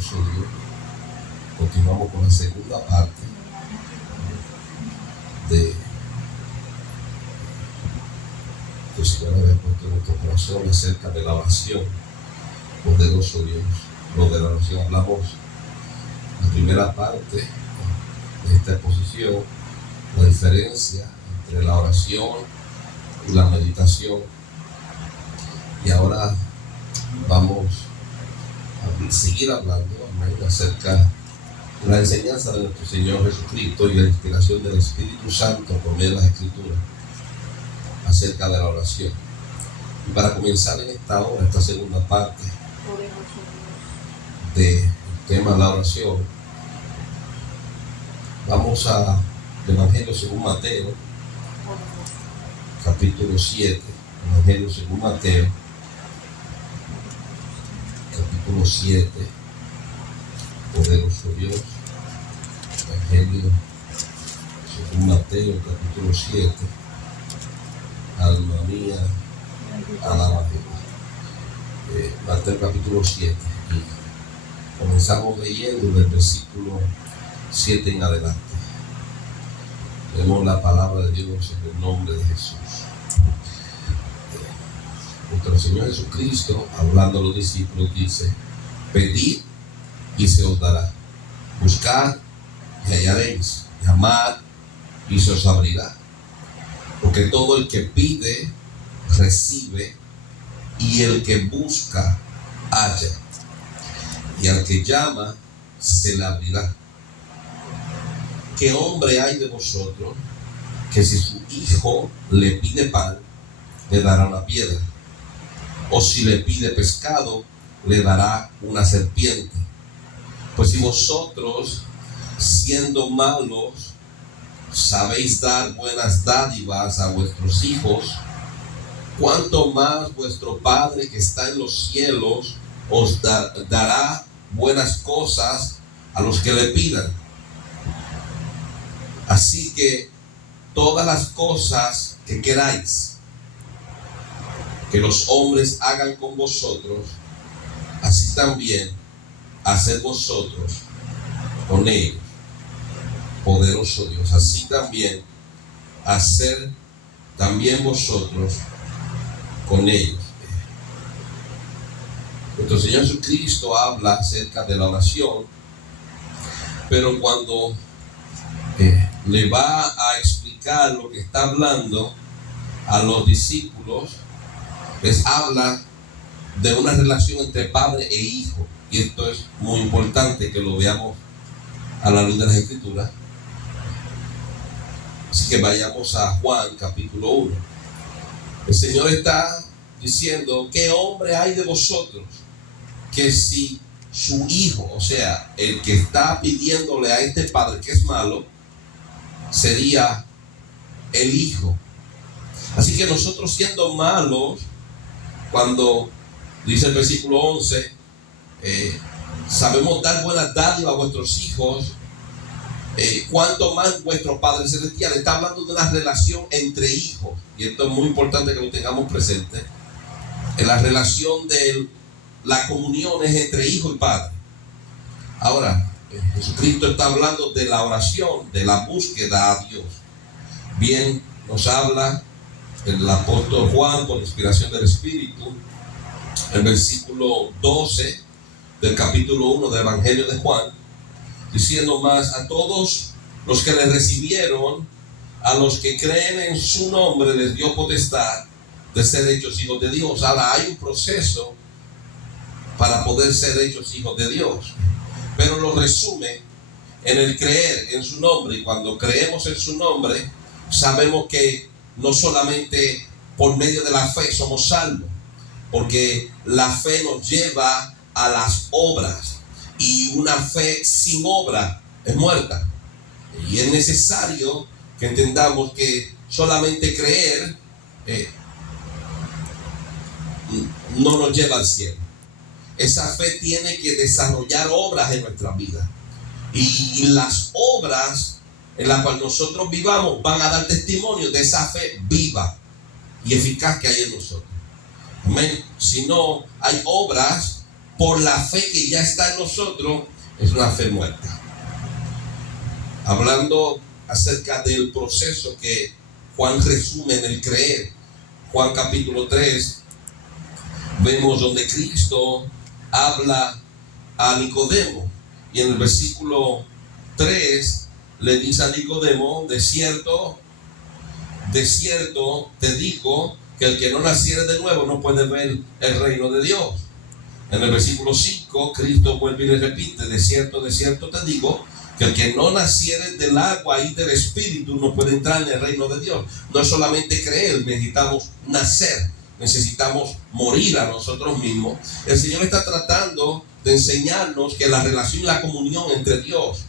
episodio continuamos con la segunda parte de que el Señor había puesto en nuestro corazón acerca de la oración. Poderoso Dios, lo de la oración. Hablamos la primera parte de esta exposición, la diferencia entre la oración y la meditación, y ahora vamos a seguir hablando acerca de la enseñanza de nuestro Señor Jesucristo y la inspiración del Espíritu Santo por medio de las Escrituras acerca de la oración. Y para comenzar en esta hora, esta segunda parte del tema de la oración, vamos al Evangelio según Mateo, capítulo 7, Evangelio según Mateo, capítulo 7, poderoso Dios, Evangelio según Mateo, capítulo 7, alma mía, alaba a Dios. Mateo capítulo 7, y comenzamos leyendo del versículo 7 en adelante. Leemos la palabra de Dios en el nombre de Jesús. Nuestro Señor Jesucristo, hablando a los discípulos, dice: pedid y se os dará, buscad y hallaréis, llamad y se os abrirá. Porque todo el que pide, recibe, y el que busca, halla, y al que llama, se le abrirá. ¿Qué hombre hay de vosotros que si su hijo le pide pan, le dará una piedra? O si le pide pescado, le dará una serpiente? Pues si vosotros, siendo malos, sabéis dar buenas dádivas a vuestros hijos, cuánto más vuestro Padre que está en los cielos os dará buenas cosas a los que le pidan. Así que todas las cosas que queráis que los hombres hagan con vosotros, así también haced vosotros con ellos. Poderoso Dios, así también hacer también vosotros con ellos. Nuestro Señor Jesucristo habla acerca de la oración, pero cuando le va a explicar lo que está hablando a los discípulos, les habla de una relación entre padre e hijo, y esto es muy importante que lo veamos a la luz de las Escrituras. Así que vayamos a Juan capítulo 1. El Señor está diciendo: ¿qué hombre hay de vosotros que si su hijo, o sea, el que está pidiéndole a este padre que es malo, sería el hijo? Así que nosotros, siendo malos, cuando dice el versículo 11, sabemos dar buenas dádivas a vuestros hijos, cuánto más vuestro Padre Celestial. Está hablando de una relación entre hijos, y esto es muy importante que lo tengamos presente. En la relación de la comunión es entre hijo y padre. Ahora, Jesucristo está hablando de la oración, de la búsqueda a Dios. Bien, nos habla el apóstol Juan por inspiración del Espíritu, el versículo 12 del capítulo 1 del Evangelio de Juan, diciendo: más a todos los que le recibieron, a los que creen en su nombre, les dio potestad de ser hechos hijos de Dios. Ahora, hay un proceso para poder ser hechos hijos de Dios, pero lo resume en el creer en su nombre. Y cuando creemos en su nombre, sabemos que no solamente por medio de la fe somos salvos, porque la fe nos lleva a las obras, y una fe sin obra es muerta. Y es necesario que entendamos que solamente creer no nos lleva al cielo. Esa fe tiene que desarrollar obras en nuestra vida, y las obras en las cuales nosotros vivamos van a dar testimonio de esa fe viva y eficaz que hay en nosotros. Amén. Si no hay obras, por la fe que ya está en nosotros, es una fe muerta. Hablando acerca del proceso que Juan resume en el creer, Juan capítulo 3, vemos donde Cristo habla a Nicodemo, y en el versículo 3 le dice a Nicodemo: de cierto te digo que el que no naciere de nuevo no puede ver el reino de Dios. En el versículo 5 Cristo vuelve y le repite: de cierto te digo que el que no naciere del agua y del espíritu no puede entrar en el reino de Dios. No es solamente creer, necesitamos nacer, necesitamos morir a nosotros mismos. El Señor está tratando de enseñarnos que la relación y la comunión entre Dios,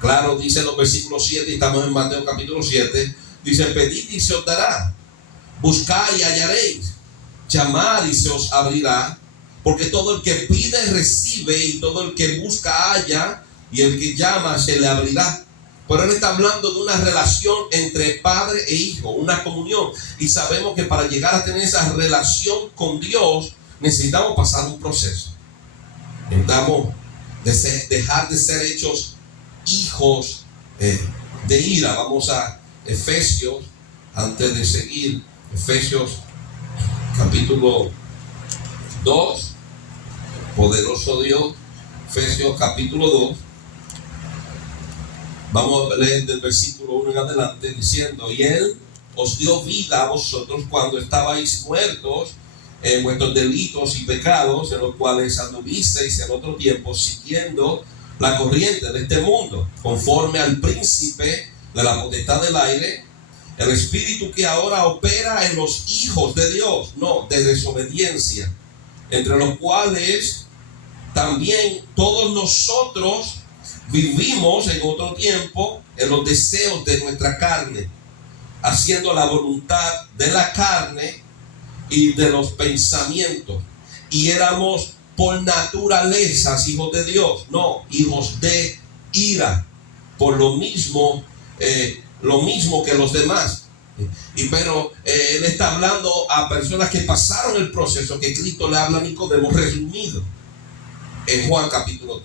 claro, dice en los versículos 7, y estamos en Mateo capítulo 7, dice: pedid y se os dará, buscad y hallaréis, llamad y se os abrirá, porque todo el que pide recibe, y todo el que busca halla, y el que llama se le abrirá. Pero él está hablando de una relación entre padre e hijo, una comunión, y sabemos que para llegar a tener esa relación con Dios necesitamos pasar un proceso. Necesitamos dejar de ser hechos hijos de ira. Vamos a Efesios, antes de seguir, Efesios capítulo 2, poderoso Dios, Efesios capítulo 2, vamos a leer del versículo 1 en adelante, diciendo: y Él os dio vida a vosotros cuando estabais muertos en vuestros delitos y pecados, en los cuales anduvisteis en otro tiempo, siguiendo la corriente de este mundo, conforme al príncipe de la potestad del aire, el espíritu que ahora opera en los hijos de Dios, no, de desobediencia, entre los cuales también todos nosotros vivimos en otro tiempo en los deseos de nuestra carne, haciendo la voluntad de la carne y de los pensamientos, y éramos por naturaleza hijos de Dios, no hijos de ira, por lo mismo que los demás. Pero él está hablando a personas que pasaron el proceso que Cristo le habla a Nicodemo, resumido en Juan capítulo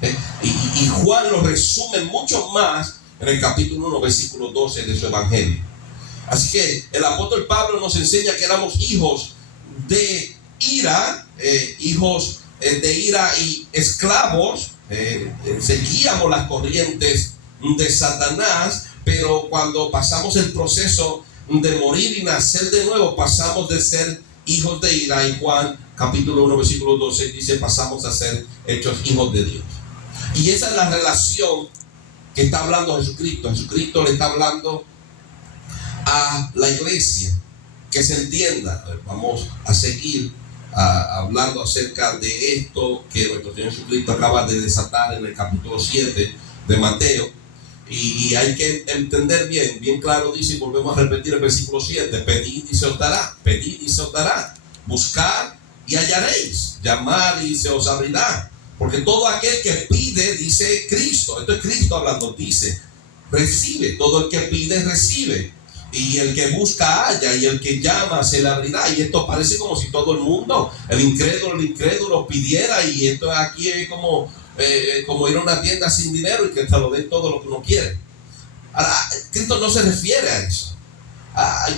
3. Y Juan lo resume mucho más en el capítulo 1, versículo 12 de su evangelio. Así que el apóstol Pablo nos enseña que éramos hijos de ira, y esclavos, seguíamos las corrientes de Satanás, pero cuando pasamos el proceso de morir y nacer de nuevo, pasamos de ser hijos de ira, y Juan capítulo 1 versículo 12 dice: pasamos a ser hechos hijos de Dios. Y esa es la relación que está hablando Jesucristo. Jesucristo le está hablando a la iglesia, que se entienda. Vamos a seguir hablando acerca de esto que nuestro Señor Jesucristo acaba de desatar en el capítulo 7 de Mateo, y hay que entender bien claro. Dice, y volvemos a repetir el versículo 7: pedid y se os dará, buscad y hallaréis, llamad y se os abrirá, porque todo aquel que pide, dice Cristo, esto es Cristo hablando, dice, recibe, todo el que pide recibe, y el que busca halla, y el que llama se le abrirá. Y esto parece como si todo el mundo, el incrédulo pidiera, y esto aquí es como ir a una tienda sin dinero y que te lo den todo lo que uno quiere. Ahora, Cristo no se refiere a eso.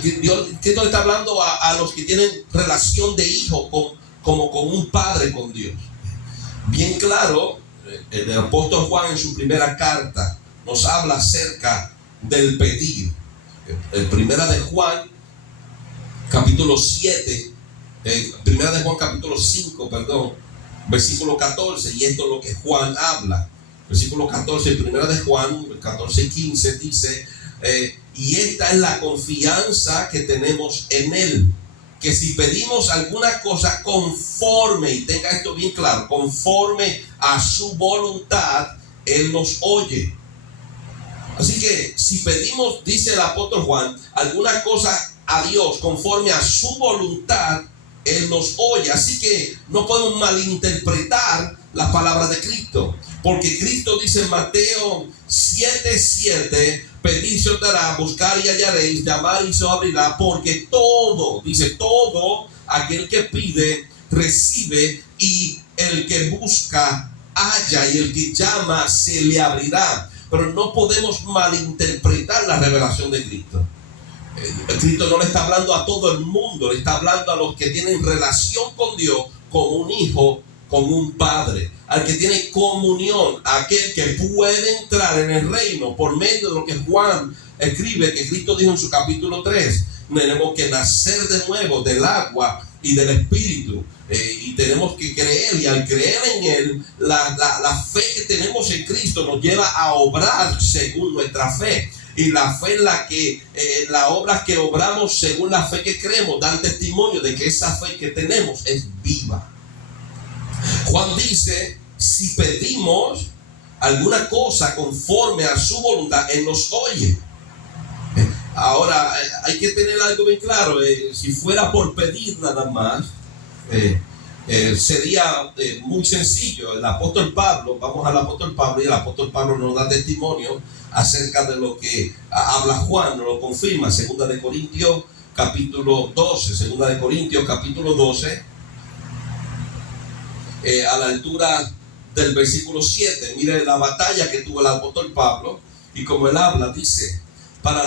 Cristo le está hablando a los que tienen relación de hijo como con un padre con Dios. Bien claro, el apóstol Juan en su primera carta nos habla acerca del pedir. En primera de Juan capítulo 7, primera de Juan capítulo 5, versículo 14, y esto es lo que Juan habla. Versículo 14, primera de Juan 14 y 15 dice: y esta es la confianza que tenemos en Él, que si pedimos alguna cosa conforme, y tenga esto bien claro, conforme a su voluntad, Él nos oye. Así que si pedimos, dice el apóstol Juan, alguna cosa a Dios conforme a su voluntad, Él nos oye. Así que no podemos malinterpretar las palabras de Cristo, porque Cristo dice en Mateo 7:7: pedid se os dará, buscar y hallaréis, llamar y se os abrirá, porque todo aquel que pide recibe, y el que busca halla y el que llama se le abrirá. Pero no podemos malinterpretar la revelación de Cristo. Cristo no le está hablando a todo el mundo, le está hablando a los que tienen relación con Dios, como un hijo, como un padre, al que tiene comunión, aquel que puede entrar en el reino por medio de lo que Juan escribe, que Cristo dijo en su capítulo 3, tenemos que nacer de nuevo del agua y del espíritu, y tenemos que creer, y al creer en Él, la fe que tenemos en Cristo nos lleva a obrar según nuestra fe. Y la fe en la que, las obras que obramos según la fe que creemos, dan testimonio de que esa fe que tenemos es viva. Juan dice, si pedimos alguna cosa conforme a su voluntad, Él nos oye. Ahora, hay que tener algo bien claro. Si fuera por pedir nada más, sería muy sencillo. El apóstol Pablo, vamos al apóstol Pablo, y el apóstol Pablo nos da testimonio acerca de lo que habla Juan, nos lo confirma. Segunda de Corintios capítulo 12, Segunda de Corintios capítulo 12, a la altura del versículo 7. Mire la batalla que tuvo el apóstol Pablo, y como él habla, dice, para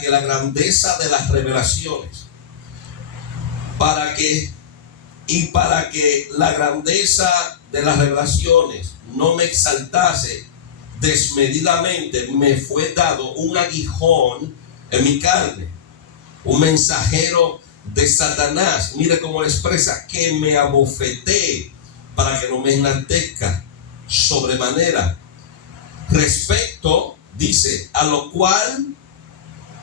que la grandeza de las revelaciones, para que la grandeza de las revelaciones no me exaltase desmedidamente, me fue dado un aguijón en mi carne, un mensajero de Satanás. Mire cómo lo expresa, que me abofetee para que no me enaltezca sobremanera. Respecto, dice, a lo cual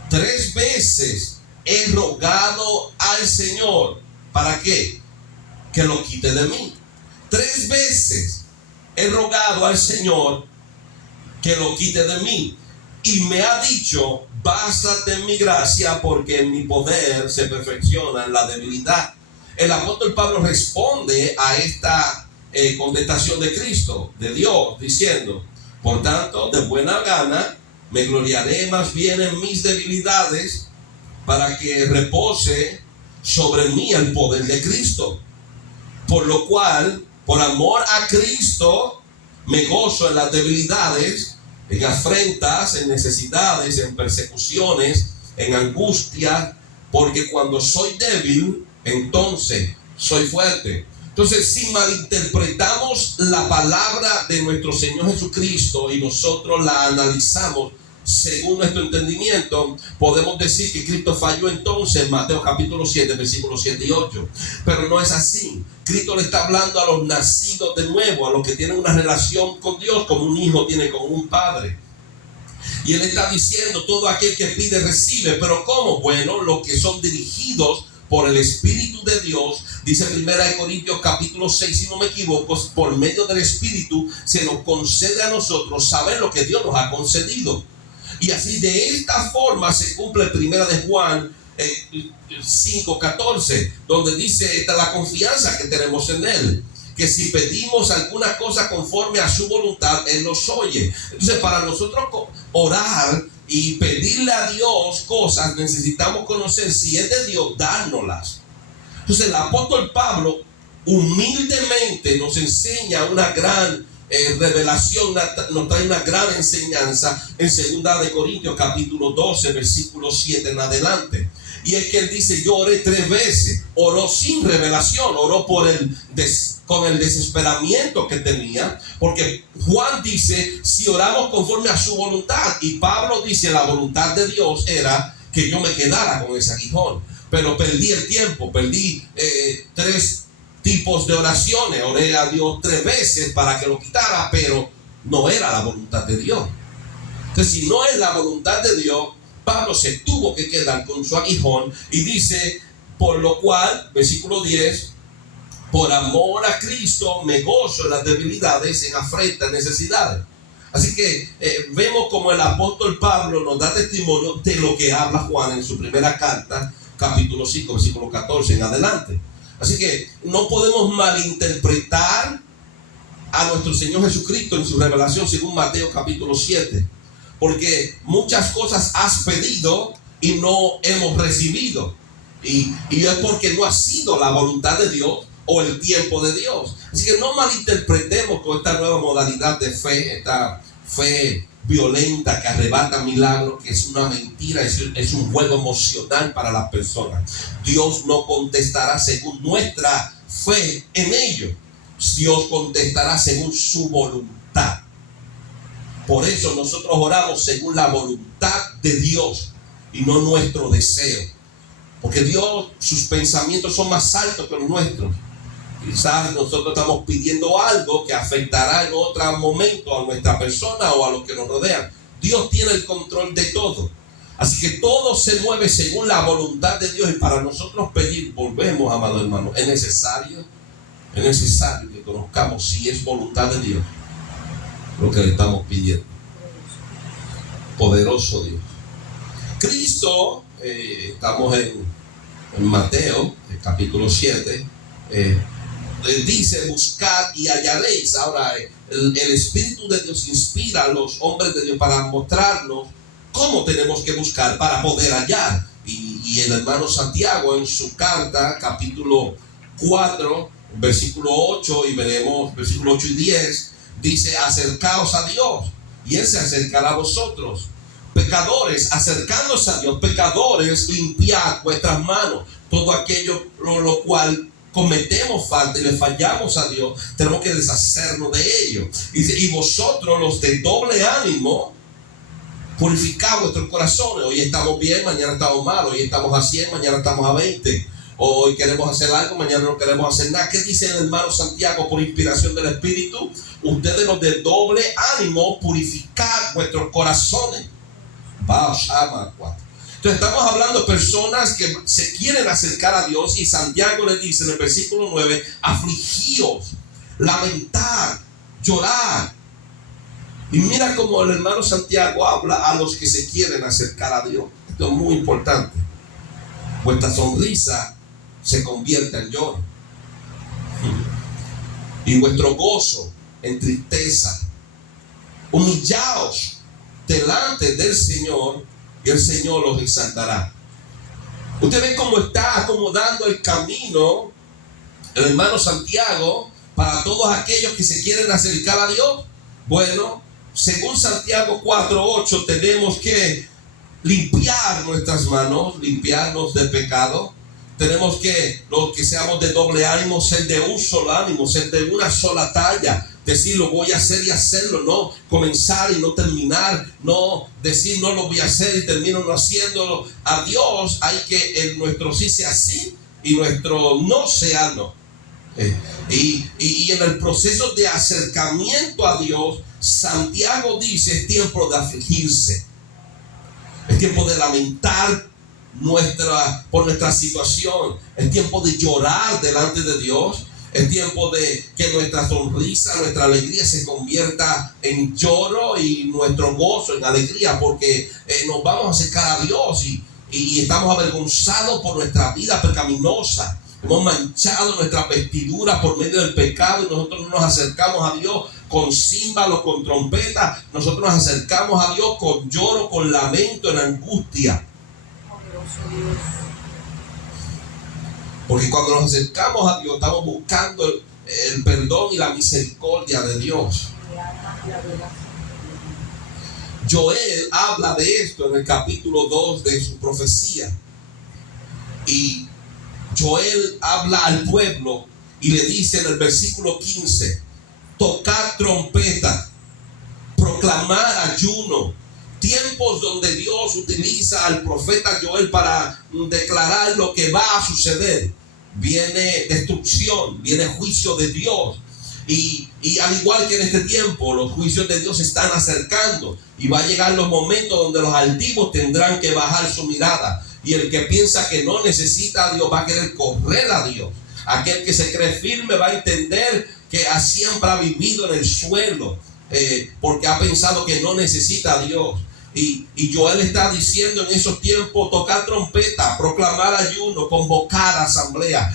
3 veces he rogado al Señor. ¿Para qué? Que lo quite de mí. 3 veces he rogado al Señor que lo quite de mí. Y me ha dicho, bástate en mi gracia, porque en mi poder se perfecciona en la debilidad. El apóstol Pablo responde a esta contestación de Cristo, de Dios, diciendo, por tanto, de buena gana me gloriaré más bien en mis debilidades, para que repose sobre mí el poder de Cristo. Por lo cual, por amor a Cristo, me gozo en las debilidades, en afrentas, en necesidades, en persecuciones, en angustia, porque cuando soy débil, entonces soy fuerte. Entonces, si malinterpretamos la palabra de nuestro Señor Jesucristo y nosotros la analizamos según nuestro entendimiento, podemos decir que Cristo falló entonces en Mateo capítulo 7, versículos 7 y 8. Pero no es así. Cristo le está hablando a los nacidos de nuevo, a los que tienen una relación con Dios, como un hijo tiene con un padre. Y Él está diciendo, todo aquel que pide recibe. ¿Pero cómo? Bueno, los que son dirigidos por el Espíritu de Dios, dice 1 Corintios capítulo 6, si no me equivoco, por medio del Espíritu se nos concede a nosotros saber lo que Dios nos ha concedido. Y así de esta forma se cumple 1 de Juan 5:14, donde dice, esta es la confianza que tenemos en Él, que si pedimos alguna cosa conforme a su voluntad, Él nos oye. Entonces, para nosotros orar y pedirle a Dios cosas, necesitamos conocer si es de Dios, dárnoslas. Entonces, el apóstol Pablo humildemente nos enseña una gran revelación, nos trae una gran enseñanza en 2 de Corintios capítulo 12, versículo 7 en adelante. Y es que él dice, yo oré 3 veces, oró sin revelación, oró con el desesperamiento que tenía, porque Juan dice, si oramos conforme a su voluntad, y Pablo dice, la voluntad de Dios era que yo me quedara con ese aguijón, pero perdí el tiempo, perdí 3 tipos de oraciones, oré a Dios 3 veces para que lo quitara, pero no era la voluntad de Dios. Entonces, si no es la voluntad de Dios, Pablo se tuvo que quedar con su aguijón, y dice, por lo cual, versículo 10, por amor a Cristo me gozo en las debilidades, en afrentas, en necesidades. Así que vemos como el apóstol Pablo nos da testimonio de lo que habla Juan en su primera carta, capítulo 5, versículo 14 en adelante. Así que no podemos malinterpretar a nuestro Señor Jesucristo en su revelación según Mateo capítulo 7. Porque muchas cosas has pedido y no hemos recibido. Y es porque no ha sido la voluntad de Dios o el tiempo de Dios. Así que no malinterpretemos con esta nueva modalidad de fe, esta fe violenta que arrebata milagros, que es una mentira, es un juego emocional para las personas. Dios no contestará según nuestra fe en ello. Dios contestará según su voluntad. Por eso nosotros oramos según la voluntad de Dios y no nuestro deseo. Porque Dios, sus pensamientos son más altos que los nuestros. Quizás nosotros estamos pidiendo algo que afectará en otro momento a nuestra persona o a los que nos rodean. Dios tiene el control de todo. Así que todo se mueve según la voluntad de Dios. Y para nosotros pedir, volvemos, amado hermano, es necesario que conozcamos si es voluntad de Dios lo que le estamos pidiendo. Poderoso Dios. Cristo, estamos en Mateo, el capítulo 7, dice: buscad y hallaréis. Ahora, el Espíritu de Dios inspira a los hombres de Dios para mostrarnos cómo tenemos que buscar para poder hallar. Y el hermano Santiago, en su carta, capítulo 4, versículo 8, y veremos versículo 8 y 10, dice: acercaos a Dios y Él se acercará a vosotros. Pecadores, acercándose a Dios, pecadores, limpiad vuestras manos. Todo aquello lo cual cometemos falta y le fallamos a Dios, tenemos que deshacernos de ello. Y vosotros, los de doble ánimo, purificad vuestros corazones. Hoy estamos bien, mañana estamos mal. Hoy estamos a 100, mañana estamos a 20. Hoy queremos hacer algo, mañana no queremos hacer nada. ¿Qué dice el hermano Santiago por inspiración del Espíritu? Ustedes, los de doble ánimo, purificad vuestros corazones. Entonces estamos hablando de personas que se quieren acercar a Dios, y Santiago les dice en el versículo 9: afligíos, lamentad, llorar. Y mira cómo el hermano Santiago habla a los que se quieren acercar a Dios. Esto es muy importante. Vuestra sonrisa se convierte en lloro y vuestro gozo en tristeza. Humillaos delante del Señor y el Señor los exaltará. Usted ve cómo está acomodando el camino el hermano Santiago para todos aquellos que se quieren acercar a Dios. Bueno, según Santiago 4:8, tenemos que limpiar nuestras manos, limpiarnos del pecado. Tenemos que, los que seamos de doble ánimo, ser de un solo ánimo, ser de una sola talla. Decir lo voy a hacer y hacerlo, no comenzar y no terminar, no decir no lo voy a hacer y termino no haciéndolo. A Dios hay que nuestro sí sea sí y nuestro no sea no. Y en el proceso de acercamiento a Dios, Santiago dice: es tiempo de afligirse, es tiempo de lamentar por nuestra situación, es tiempo de llorar delante de Dios. Es tiempo de que nuestra sonrisa, nuestra alegría se convierta en lloro y nuestro gozo en alegría, porque nos vamos a acercar a Dios y estamos avergonzados por nuestra vida pecaminosa. Hemos manchado nuestra vestidura por medio del pecado y nosotros no nos acercamos a Dios con címbalos, con trompetas. Nosotros nos acercamos a Dios con lloro, con lamento, en angustia. Porque cuando nos acercamos a Dios, estamos buscando el perdón y la misericordia de Dios. Joel habla de esto en el capítulo 2 de su profecía. Y Joel habla al pueblo y le dice en el versículo 15: tocad trompeta, proclamar ayuno. Tiempos donde Dios utiliza al profeta Joel para declarar lo que va a suceder. Viene destrucción, viene juicio de Dios. Y al igual que en este tiempo, los juicios de Dios se están acercando. Y va a llegar los momentos donde los altivos tendrán que bajar su mirada. Y el que piensa que no necesita a Dios va a querer correr a Dios. Aquel que se cree firme va a entender que siempre ha vivido en el suelo, porque ha pensado que no necesita a Dios. Y Joel está diciendo en esos tiempos: tocar trompeta, proclamar ayuno, convocar asamblea,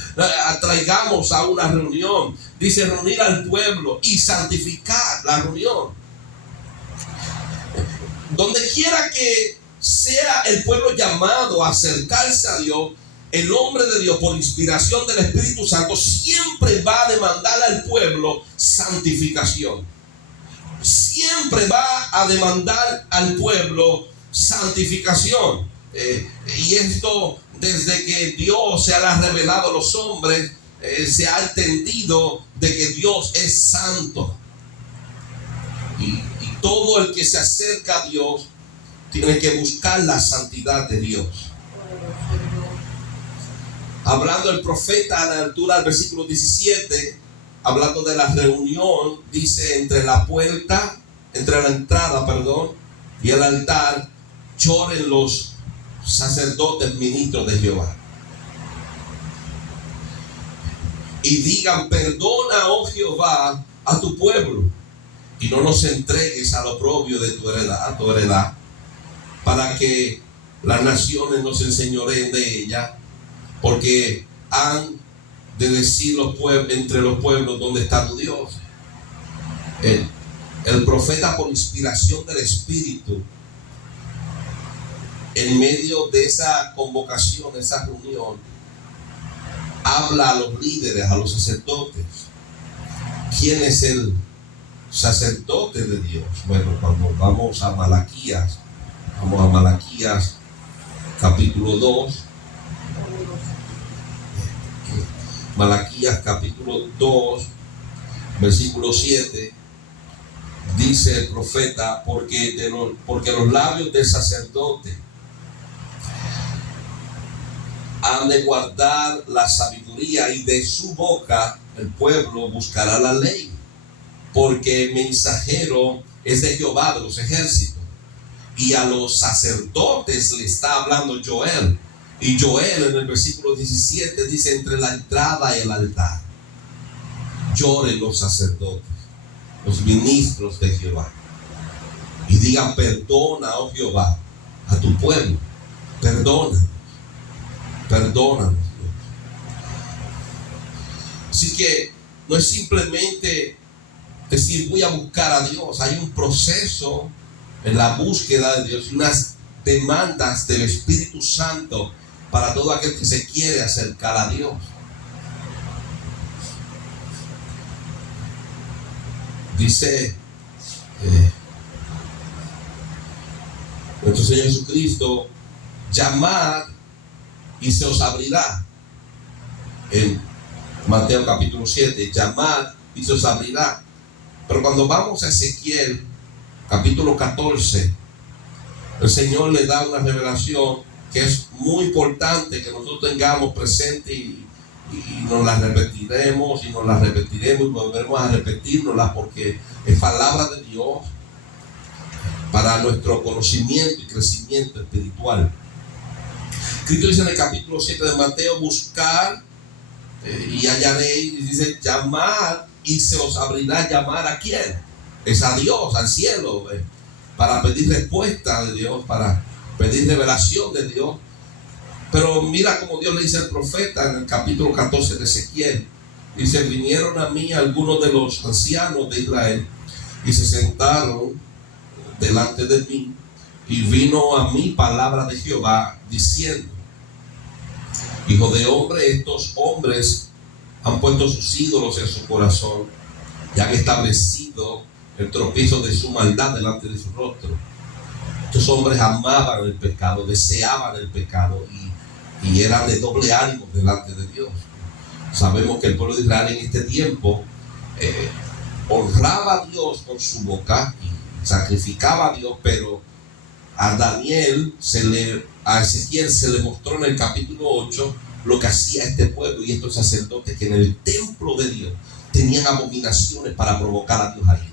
traigamos a una reunión. Dice: reunir al pueblo y santificar la reunión. Donde quiera que sea el pueblo llamado a acercarse a Dios, el hombre de Dios, por inspiración del Espíritu Santo, siempre va a demandar al pueblo santificación. Siempre va a demandar al pueblo santificación. Y esto, desde que Dios se ha revelado a los hombres, se ha entendido de que Dios es santo. Y todo el que se acerca a Dios tiene que buscar la santidad de Dios. Hablando el profeta a la altura del versículo 17, hablando de la reunión, dice: entre la entrada, y el altar, lloren los sacerdotes ministros de Jehová. Y digan: perdona, oh Jehová, a tu pueblo, y no nos entregues al oprobio de tu heredad, para que las naciones nos enseñoreen de ella, porque han de decir entre los pueblos: ¿dónde está tu Dios? El profeta, por inspiración del Espíritu, en medio de esa convocación, esa reunión, habla a los líderes, a los sacerdotes. ¿Quién es el sacerdote de Dios? Bueno, cuando vamos a Malaquías capítulo 2. Malaquías capítulo 2, versículo 7, dice el profeta: porque los labios del sacerdote han de guardar la sabiduría, y de su boca el pueblo buscará la ley, porque el mensajero es de Jehová de los ejércitos. Y a los sacerdotes le está hablando Joel. Y Joel, en el versículo 17, dice: entre la entrada y el altar, lloren los sacerdotes, los ministros de Jehová, y digan: perdona, oh Jehová, a tu pueblo. Perdónanos, Dios. Así que no es simplemente decir: voy a buscar a Dios. Hay un proceso en la búsqueda de Dios, unas demandas del Espíritu Santo para todo aquel que se quiere acercar a Dios. Dice nuestro Señor Jesucristo: llamad y se os abrirá. En Mateo capítulo 7, llamad y se os abrirá. Pero cuando vamos a Ezequiel capítulo 14, el Señor le da una revelación que es muy importante que nosotros tengamos presente, y nos la repetiremos y volveremos a repetirnosla, porque es palabra de Dios para nuestro conocimiento y crecimiento espiritual. Cristo dice en el capítulo 7 de Mateo: buscar y hallaréis. Y dice: llamad y se os abrirá. ¿Llamar a quién? Es a Dios, al cielo, para pedir respuesta de Dios, para pedir revelación de Dios. Pero mira cómo Dios le dice al profeta en el capítulo 14 de Ezequiel. Dice: vinieron a mí algunos de los ancianos de Israel y se sentaron delante de mí, y vino a mí palabra de Jehová diciendo: hijo de hombre, estos hombres han puesto sus ídolos en su corazón y han establecido el tropiezo de su maldad delante de su rostro. Estos hombres amaban el pecado, deseaban el pecado, y eran de doble ánimo delante de Dios. Sabemos que el pueblo de Israel en este tiempo honraba a Dios con su boca y sacrificaba a Dios, pero a Ezequiel se le mostró en el capítulo 8 lo que hacía este pueblo y estos sacerdotes, que en el templo de Dios tenían abominaciones para provocar a Dios a ira.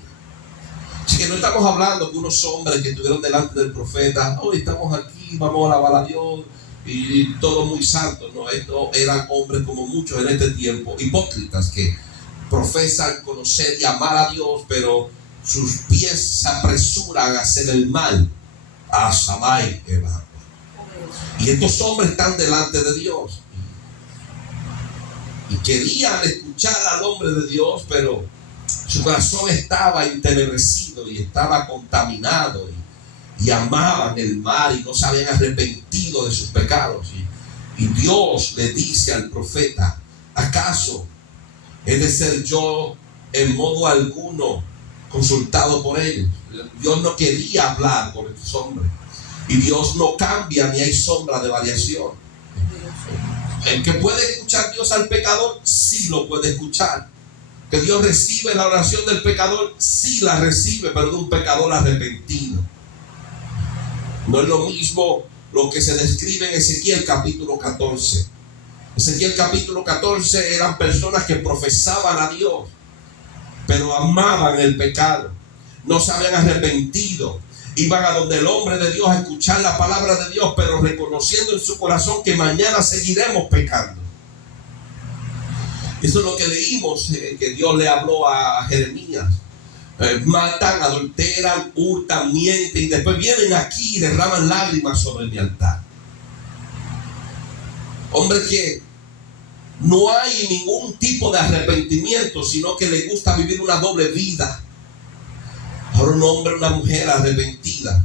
Así que no estamos hablando de unos hombres que estuvieron delante del profeta: hoy estamos aquí, vamos a alabar a Dios y todo muy santo. No, estos eran hombres como muchos en este tiempo, hipócritas, que profesan conocer y amar a Dios, pero sus pies se apresuran a hacer el mal. A Samay, y estos hombres están delante de Dios y querían escuchar al hombre de Dios, pero su corazón estaba entenebrecido y estaba contaminado, y amaban el mal y no se habían arrepentido de sus pecados, Y Dios le dice al profeta: ¿acaso he de ser yo en modo alguno consultado por ellos? Dios no quería hablar con estos hombres. Y Dios no cambia ni hay sombra de variación. ¿El que puede escuchar Dios al pecador? Sí lo puede escuchar. ¿Que Dios recibe la oración del pecador? Sí la recibe, pero de un pecador arrepentido. No es lo mismo lo que se describe en Ezequiel capítulo 14. Ezequiel capítulo 14 eran personas que profesaban a Dios, pero amaban el pecado. No se habían arrepentido. Iban a donde el hombre de Dios a escuchar la palabra de Dios, pero reconociendo en su corazón que mañana seguiremos pecando. Eso es lo que leímos, que Dios le habló a Jeremías. Matan, adulteran, hurtan, mienten y después vienen aquí y derraman lágrimas sobre mi altar. Hombre que no hay ningún tipo de arrepentimiento, sino que le gusta vivir una doble vida. Ahora un hombre, una mujer arrepentida,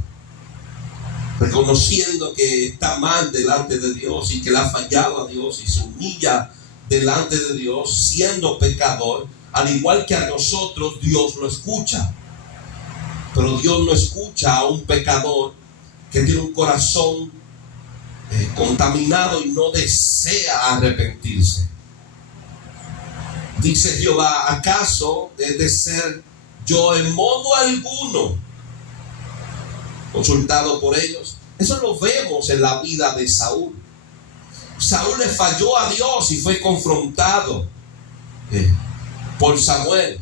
reconociendo que está mal delante de Dios y que le ha fallado a Dios y se humilla delante de Dios siendo pecador. Al igual que a nosotros, Dios lo escucha. Pero Dios no escucha a un pecador que tiene un corazón contaminado y no desea arrepentirse. Dice Jehová: ¿acaso he de ser yo en modo alguno consultado por ellos? Eso lo vemos en la vida de Saúl. Saúl le falló a Dios y fue confrontado por Samuel.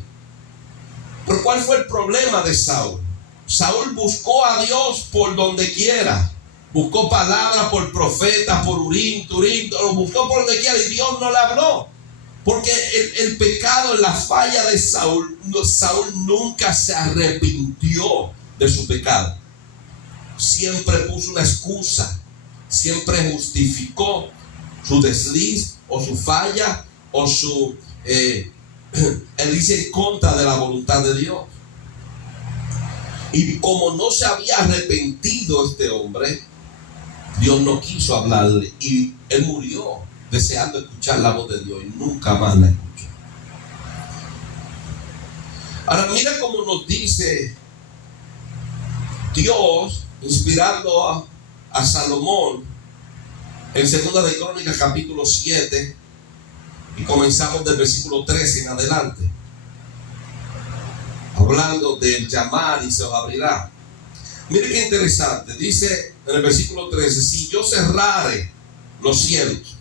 Pero ¿cuál fue el problema de Saúl? Saúl buscó a Dios por donde quiera. Buscó palabras por profetas, por Urim, Turim, lo buscó por donde quiera y Dios no le habló. Porque el pecado, la falla de Saúl nunca se arrepintió de su pecado. Siempre puso una excusa, siempre justificó su desliz o su falla o su él dice en contra de la voluntad de Dios. Y como no se había arrepentido este hombre, Dios no quiso hablarle y él murió deseando escuchar la voz de Dios y nunca más la escuchó. Ahora mira cómo nos dice Dios, inspirando a Salomón en 2 de Crónicas capítulo 7, y comenzamos del versículo 13 en adelante, hablando del llamar y se os abrirá. Mire qué interesante, dice en el versículo 13: si yo cerrare los cielos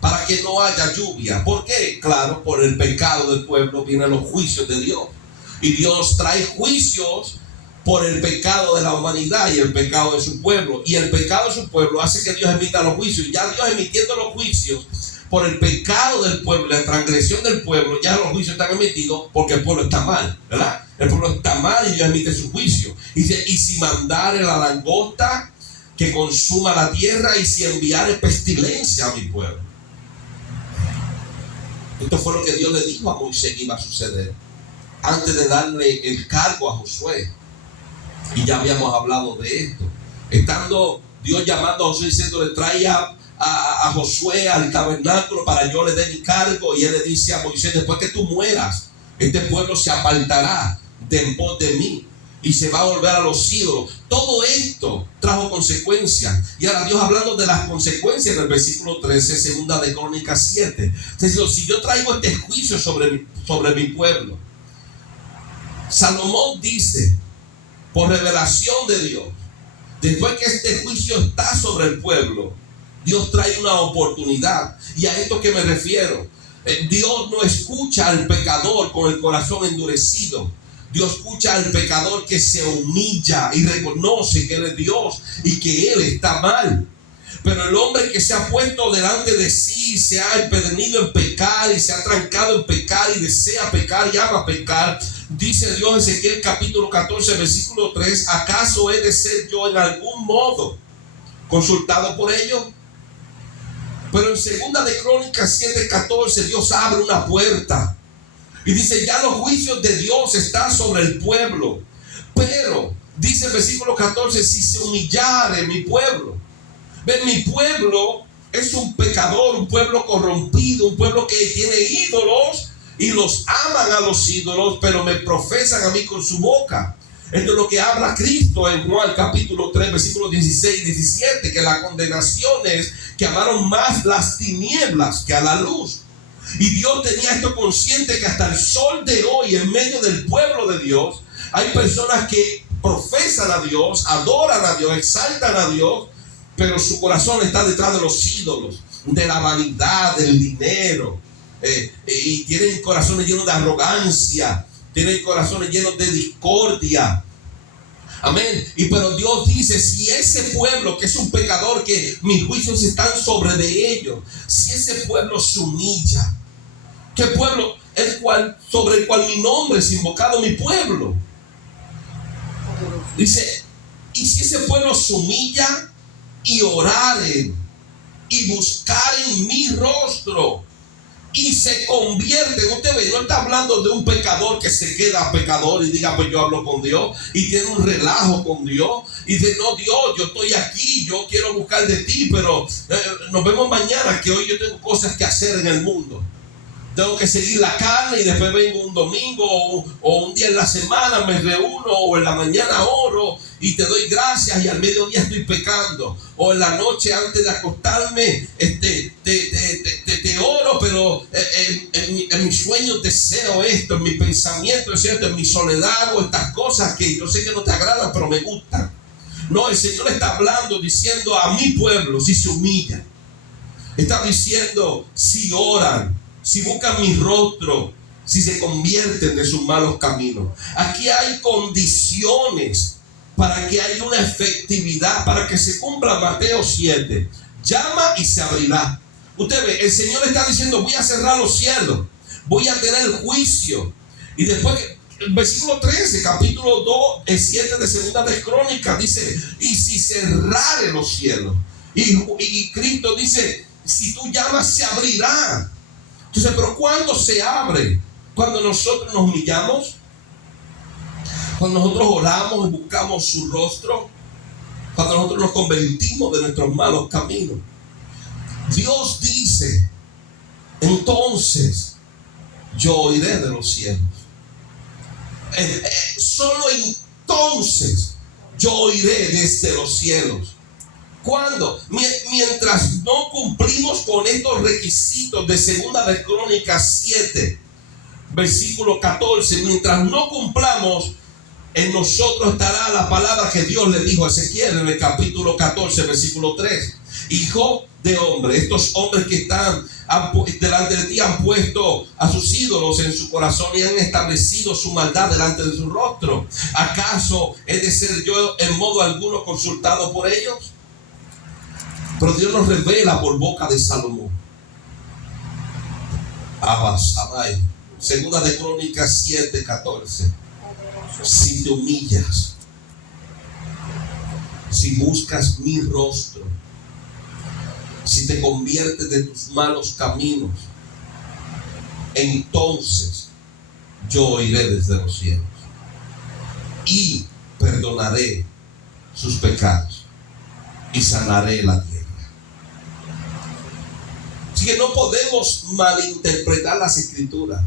para que no haya lluvia. ¿Por qué? Claro, por el pecado del pueblo vienen los juicios de Dios. Y Dios trae juicios por el pecado de la humanidad y el pecado de su pueblo. Y el pecado de su pueblo hace que Dios emita los juicios. Y ya Dios emitiendo los juicios por el pecado del pueblo, la transgresión del pueblo, ya los juicios están emitidos porque el pueblo está mal, ¿verdad? El pueblo está mal y Dios emite su juicio. Y dice: y si mandare la langosta que consuma la tierra, y si enviare pestilencia a mi pueblo. Esto fue lo que Dios le dijo a Moisés que iba a suceder antes de darle el cargo a Josué. Y ya habíamos hablado de esto. Estando Dios llamando a Josué diciéndole: trae a Josué al tabernáculo para yo le dé mi cargo. Y él le dice a Moisés: después que tú mueras, este pueblo se apartará de en pos de mí y se va a volver a los ídolos. Todo esto trajo consecuencias. Y ahora Dios hablando de las consecuencias en el versículo 13, 2 de Crónicas 7. Entonces, si yo traigo este juicio sobre mi pueblo, Salomón dice, por revelación de Dios, después que este juicio está sobre el pueblo, Dios trae una oportunidad. ¿Y a esto que me refiero? Dios no escucha al pecador con el corazón endurecido. Dios escucha al pecador que se humilla y reconoce que Él es Dios y que Él está mal. Pero el hombre que se ha puesto delante de sí, se ha empedernido en pecar y se ha trancado en pecar y desea pecar y ama pecar, dice Dios en Ezequiel capítulo 14, versículo 3: ¿acaso he de ser yo en algún modo consultado por ellos? Pero en 2 de Crónicas 7:14 Dios abre una puerta y dice: ya los juicios de Dios están sobre el pueblo. Pero dice el versículo 14: si se humillare mi pueblo. Ven, mi pueblo es un pecador, un pueblo corrompido, un pueblo que tiene ídolos y los aman a los ídolos, pero me profesan a mí con su boca. Esto es lo que habla Cristo en Juan capítulo 3, versículos 16 y 17, que la condenación es que amaron más las tinieblas que a la luz. Y Dios tenía esto consciente, que hasta el sol de hoy, en medio del pueblo de Dios, hay personas que profesan a Dios, adoran a Dios, exaltan a Dios, pero su corazón está detrás de los ídolos, de la vanidad, del dinero, y tienen corazones llenos de arrogancia, tienen corazones llenos de discordia. Amén. Y pero Dios dice, si ese pueblo, que es un pecador, que mis juicios están sobre de ellos, si ese pueblo se humilla, ¿qué pueblo? Sobre el cual mi nombre es invocado, mi pueblo. Dice, y si ese pueblo se humilla y oraren y buscaren mi rostro y se convierten. Usted ve, no está hablando de un pecador que se queda pecador y diga, pues yo hablo con Dios, y tiene un relajo con Dios y dice, no, Dios, yo estoy aquí, yo quiero buscar de ti, pero nos vemos mañana, que hoy yo tengo cosas que hacer en el mundo. Tengo que seguir la carne y después vengo un domingo o un día en la semana me reúno, o en la mañana oro y te doy gracias y al mediodía estoy pecando, o en la noche antes de acostarme te oro, pero en mis sueños deseo esto, en mi pensamiento es cierto, en mi soledad hago estas cosas que yo sé que no te agradan pero me gustan. No, el Señor está hablando, diciendo a mi pueblo, si se humilla, está diciendo, si oran, si buscan mi rostro, si se convierten de sus malos caminos. Aquí hay condiciones para que haya una efectividad, para que se cumpla Mateo 7. Llama y se abrirá. Usted ve, el Señor está diciendo, voy a cerrar los cielos, voy a tener juicio. Y después, el versículo 13, capítulo 2, el 7 de Segunda de Crónicas, dice, y si cerrare los cielos. Y Cristo dice, si tú llamas, se abrirá. Entonces, pero ¿cuándo se abre? Cuando nosotros nos humillamos, cuando nosotros oramos y buscamos su rostro, cuando nosotros nos convertimos de nuestros malos caminos. Dios dice, entonces yo oiré de los cielos. Solo entonces yo oiré desde los cielos. ¿Cuándo? Mientras no cumplimos con estos requisitos de Segunda de Crónicas 7, versículo 14, mientras no cumplamos, en nosotros estará la palabra que Dios le dijo a Ezequiel en el capítulo 14, versículo 3. Hijo de hombre, estos hombres que están delante de ti han puesto a sus ídolos en su corazón y han establecido su maldad delante de su rostro. ¿Acaso he de ser yo en modo alguno consultado por ellos? Pero Dios nos revela por boca de Salomón. Segunda de Crónicas 7, 14. Si te humillas, si buscas mi rostro, si te conviertes de tus malos caminos, entonces yo oiré desde los cielos y perdonaré sus pecados y sanaré la tierra. Así que no podemos malinterpretar las escrituras,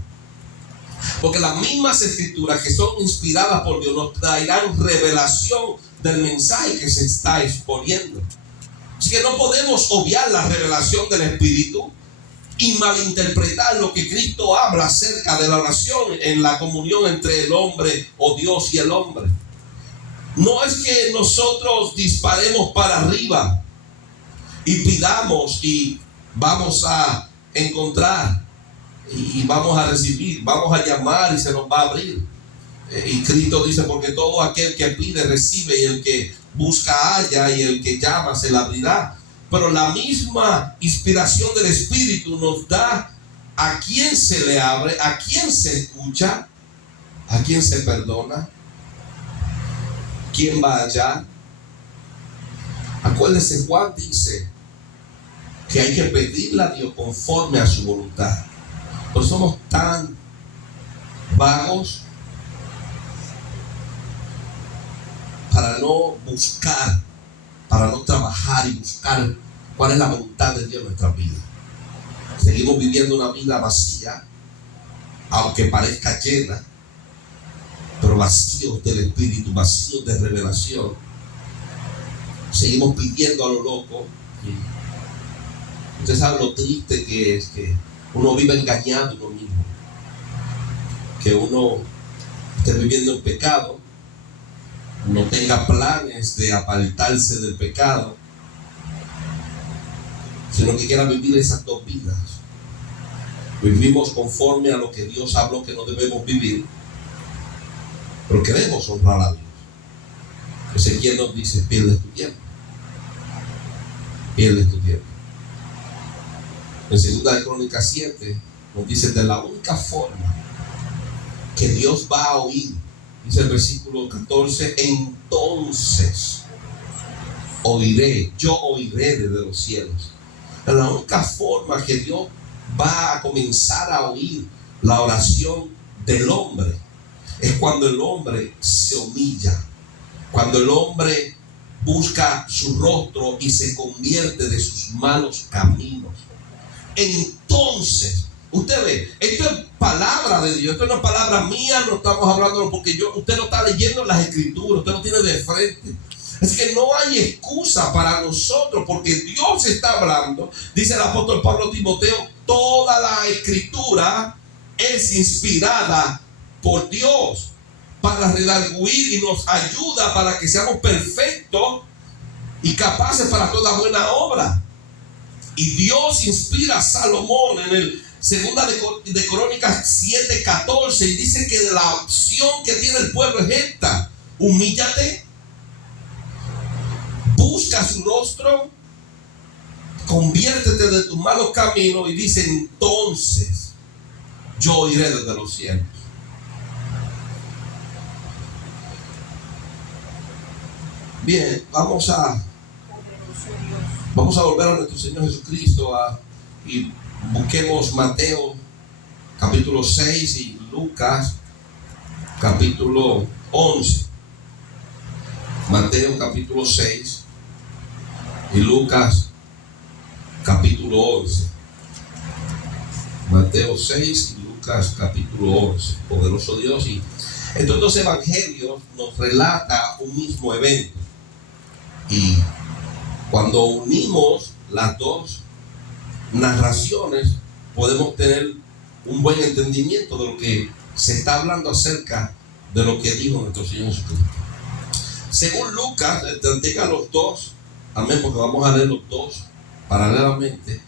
porque las mismas escrituras que son inspiradas por Dios nos traerán revelación del mensaje que se está exponiendo. Así que no podemos obviar la revelación del Espíritu y malinterpretar lo que Cristo habla acerca de la oración en la comunión entre el hombre o Dios y el hombre. No es que nosotros disparemos para arriba y pidamos y vamos a encontrar y vamos a recibir, vamos a llamar y se nos va a abrir. Y Cristo dice, porque todo aquel que pide recibe, y el que busca halla, y el que llama se le abrirá. Pero la misma inspiración del Espíritu nos da a quién se le abre, a quién se escucha, a quién se perdona, quién va allá. Acuérdese, Juan dice que hay que pedirle a Dios conforme a su voluntad. Pues somos tan vagos para no buscar, para no trabajar y buscar cuál es la voluntad de Dios en nuestras vidas. Seguimos viviendo una vida vacía, aunque parezca llena, pero vacíos del Espíritu, vacíos de revelación. Seguimos pidiendo a lo loco. Usted sabe lo triste que es que uno vive engañado en uno mismo, que uno esté viviendo en pecado, no tenga planes de apartarse del pecado, sino que quiera vivir esas dos vidas. Vivimos conforme a lo que Dios habló que no debemos vivir, pero queremos honrar a Dios. Ezequiel nos dice: pierdes tu tiempo, pierdes tu tiempo. En 2 Crónicas 7 nos dice: de la única forma que Dios va a oír, dice el versículo 14, entonces yo oiré desde los cielos. La única forma que Dios va a comenzar a oír la oración del hombre es cuando el hombre se humilla, cuando el hombre busca su rostro y se convierte de sus malos caminos. Entonces, usted ve, esto es palabra de Dios, esto no es palabra mía, no estamos hablando porque usted no está leyendo las escrituras, usted no tiene de frente. Así que no hay excusa para nosotros, porque Dios está hablando. Dice el apóstol Pablo a Timoteo: toda la escritura es inspirada por Dios para redarguir y nos ayuda para que seamos perfectos y capaces para toda buena obra. Y Dios inspira a Salomón en el segunda de Crónicas 7:14 y dice que la opción que tiene el pueblo es esta: humíllate, busca su rostro, conviértete de tus malos caminos, y dice: entonces yo oiré desde los cielos. Bien, vamos a volver a nuestro Señor Jesucristo y busquemos Mateo capítulo 6 y Lucas capítulo 11. Mateo capítulo 6 y Lucas capítulo 11. Mateo 6 y Lucas capítulo 11. Poderoso Dios. Y estos dos evangelios nos relata un mismo evento. Y cuando unimos las dos narraciones, podemos tener un buen entendimiento de lo que se está hablando acerca de lo que dijo nuestro Señor Jesucristo. Según Lucas, tenga los dos, amén, porque vamos a leer los dos paralelamente.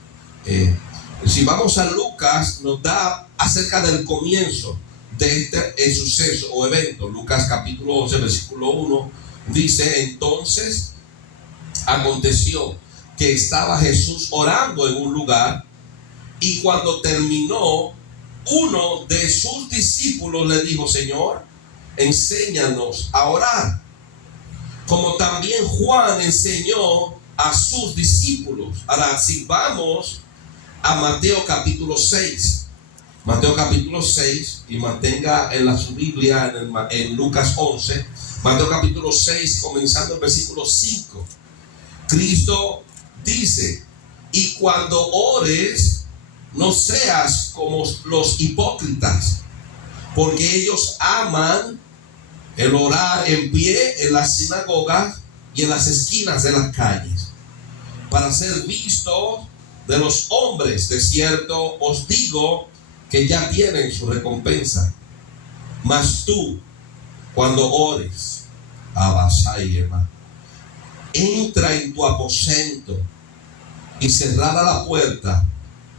Si vamos a Lucas, nos da acerca del comienzo de este suceso o evento. Lucas capítulo 11, versículo 1, dice: entonces aconteció que estaba Jesús orando en un lugar, y cuando terminó, uno de sus discípulos le dijo: Señor, enséñanos a orar, como también Juan enseñó a sus discípulos. Ahora, si vamos a Mateo capítulo 6, Mateo capítulo 6, y mantenga en su Biblia en Lucas 11, Mateo capítulo 6, comenzando el versículo 5. Cristo dice: y cuando ores, no seas como los hipócritas, porque ellos aman el orar en pie en las sinagogas y en las esquinas de las calles, para ser vistos de los hombres. De cierto os digo que ya tienen su recompensa. Mas tú, cuando ores, abasai, hermano, entra en tu aposento y cerrada la puerta,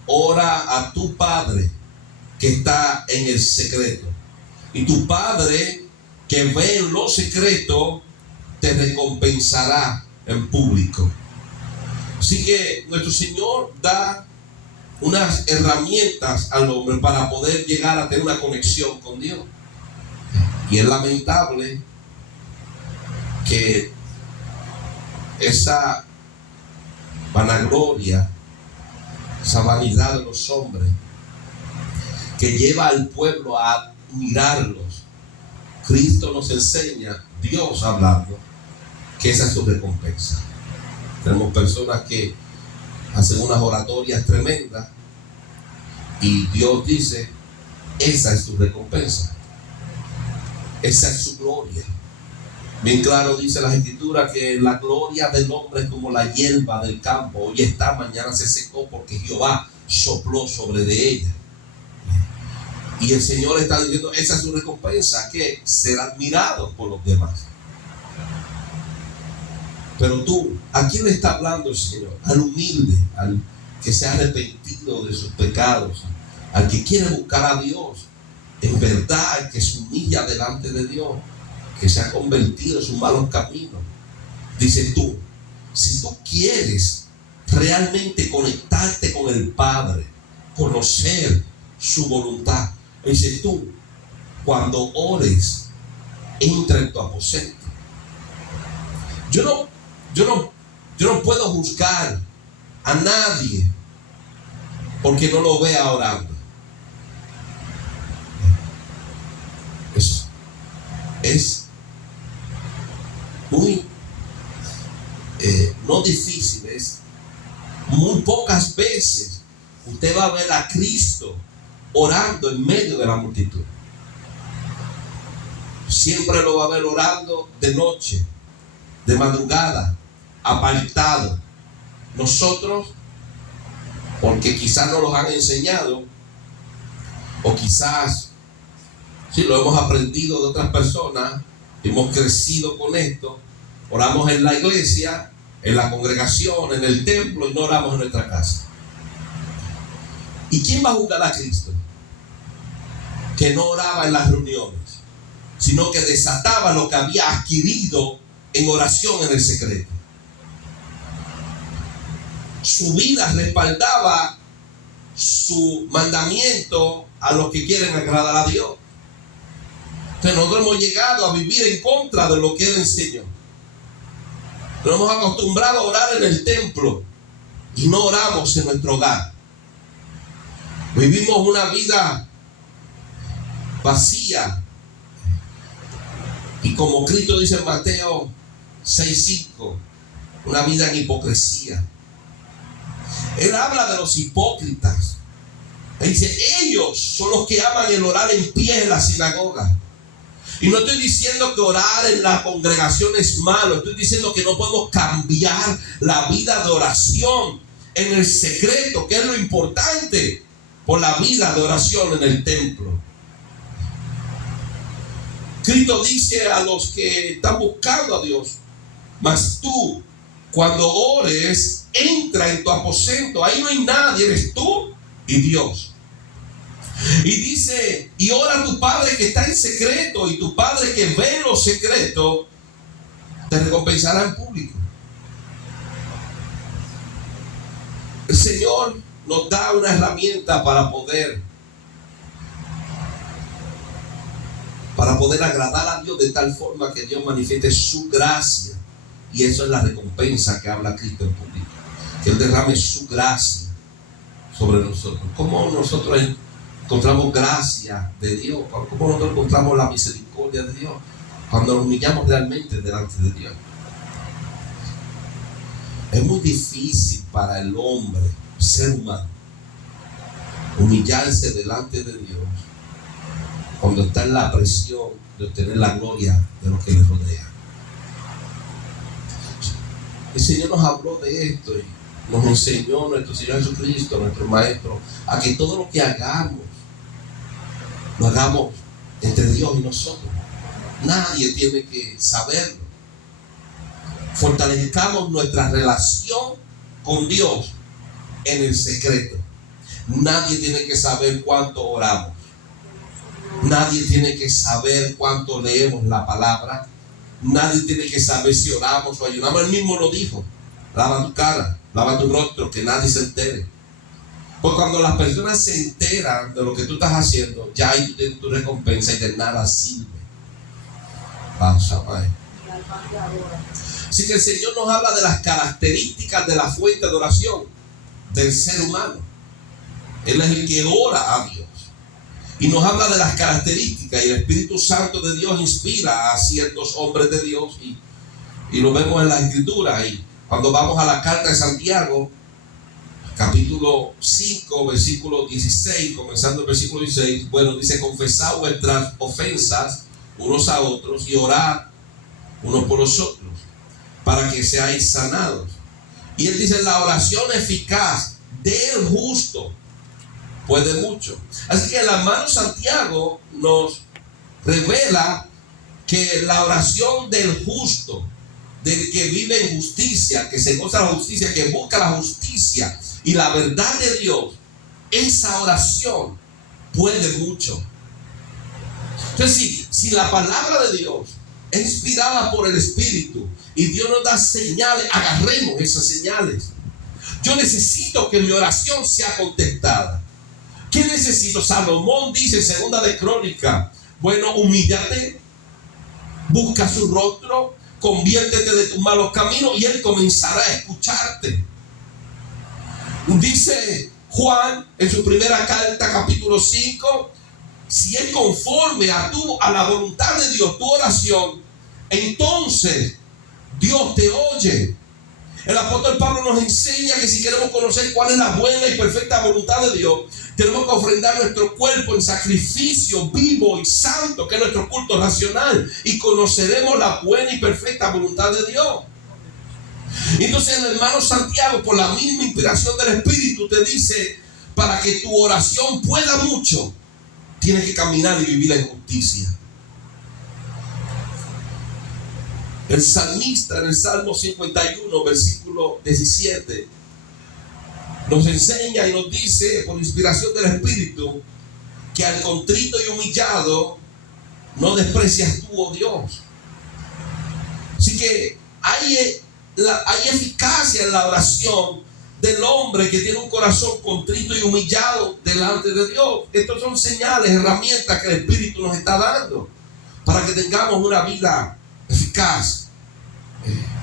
ora a tu Padre que está en el secreto, y tu Padre que ve en lo secreto te recompensará en público. Así que nuestro Señor da unas herramientas al hombre para poder llegar a tener una conexión con Dios. Y es lamentable que esa vanagloria, esa vanidad de los hombres que lleva al pueblo a mirarlos, Cristo nos enseña, Dios hablando, que esa es su recompensa. Tenemos personas que hacen unas oratorias tremendas y Dios dice, esa es tu recompensa, esa es su gloria. Bien claro dice las escrituras que la gloria del hombre es como la hierba del campo, hoy está, mañana se secó, porque Jehová sopló sobre de ella. Y el Señor está diciendo, esa es su recompensa, que ser admirado por los demás. Pero tú, ¿a quién le está hablando el Señor? Al humilde, al que se ha arrepentido de sus pecados, al que quiere buscar a Dios, en verdad, al que se humilla delante de Dios, que se ha convertido en sus malos caminos. Dices tú, si tú quieres realmente conectarte con el Padre, conocer su voluntad, dices tú, cuando ores, entra en tu aposento. Yo no puedo juzgar a nadie porque no lo vea orando. Es muy no difícil, es muy pocas veces usted va a ver a Cristo orando en medio de la multitud. Siempre lo va a ver orando de noche, de madrugada, apartado. Nosotros, porque quizás no los han enseñado, o quizás sí lo hemos aprendido de otras personas, hemos crecido con esto, oramos en la iglesia, en la congregación, en el templo, y no oramos en nuestra casa. ¿Y quién va a juzgar a Cristo? Que no oraba en las reuniones, sino que desataba lo que había adquirido en oración en el secreto. Su vida respaldaba su mandamiento a los que quieren agradar a Dios. Entonces nosotros hemos llegado a vivir en contra de lo que Él enseñó. Nos hemos acostumbrado a orar en el templo y no oramos en nuestro hogar. Vivimos una vida vacía. Y como Cristo dice en Mateo 6:5, una vida en hipocresía. Él habla de los hipócritas. Él dice, ellos son los que aman el orar en pie en la sinagoga. Y no estoy diciendo que orar en la congregación es malo. Estoy diciendo que no podemos cambiar la vida de oración en el secreto, que es lo importante, por la vida de oración en el templo. Cristo dice a los que están buscando a Dios, mas tú, cuando ores, entra en tu aposento. Ahí no hay nadie, eres tú y Dios. Y dice, y ora a tu Padre que está en secreto, y tu Padre que ve en lo secreto te recompensará en público. El Señor nos da una herramienta para poder agradar a Dios de tal forma que Dios manifieste su gracia. Y eso es la recompensa que habla Cristo en público, que Él derrame su gracia sobre nosotros. ¿Cómo nosotros encontramos gracia de Dios? ¿Cómo nosotros encontramos la misericordia de Dios? Cuando nos humillamos realmente delante de Dios. Es muy difícil para el hombre, ser humano, humillarse delante de Dios cuando está en la presión de obtener la gloria de los que le rodean. El Señor nos habló de esto y nos enseñó nuestro Señor Jesucristo, nuestro Maestro, a que todo lo que hagamos, lo hagamos entre Dios y nosotros. Nadie tiene que saberlo. Fortalezcamos nuestra relación con Dios en el secreto. Nadie tiene que saber cuánto oramos. Nadie tiene que saber cuánto leemos la palabra. Nadie tiene que saber si oramos o ayunamos. Él mismo lo dijo: lava tu cara, lava tu rostro, que nadie se entere. Pues cuando las personas se enteran de lo que tú estás haciendo, ya ahí tú tienes tu recompensa y de nada sirve. Así que el Señor nos habla de las características de la fuente de oración del ser humano. Él es el que ora a Dios. Y nos habla de las características, y el Espíritu Santo de Dios inspira a ciertos hombres de Dios, y lo vemos en la Escritura. Y cuando vamos a la carta de Santiago, capítulo 5, versículo 16, comenzando el versículo 16, bueno, dice: confesad vuestras ofensas unos a otros y orad unos por los otros, para que seáis sanados. Y él dice: la oración eficaz del justo puede mucho. Así que el hermano Santiago nos revela que la oración del justo, del que vive en justicia, que se goza de la justicia, que busca la justicia y la verdad de Dios, esa oración puede mucho. Entonces, si la palabra de Dios es inspirada por el Espíritu y Dios nos da señales, agarremos esas señales. Yo necesito que mi oración sea contestada. ¿Qué necesito? Salomón dice en 2 de Crónicas: bueno, humíllate, busca su rostro, conviértete de tus malos caminos y Él comenzará a escucharte. Dice Juan en su primera carta, capítulo 5: si es conforme a la voluntad de Dios tu oración, entonces Dios te oye. El apóstol Pablo nos enseña que si queremos conocer cuál es la buena y perfecta voluntad de Dios, tenemos que ofrendar nuestro cuerpo en sacrificio vivo y santo, que es nuestro culto racional, y conoceremos la buena y perfecta voluntad de Dios. Entonces el hermano Santiago, por la misma inspiración del Espíritu, te dice: para que tu oración pueda mucho, tienes que caminar y vivir en justicia. El salmista en el Salmo 51, versículo 17, nos enseña y nos dice, por inspiración del Espíritu, que al contrito y humillado no desprecias tú, oh Dios. Así que hay eficacia en la oración del hombre que tiene un corazón contrito y humillado delante de Dios. Estas son señales, herramientas que el Espíritu nos está dando para que tengamos una vida eficaz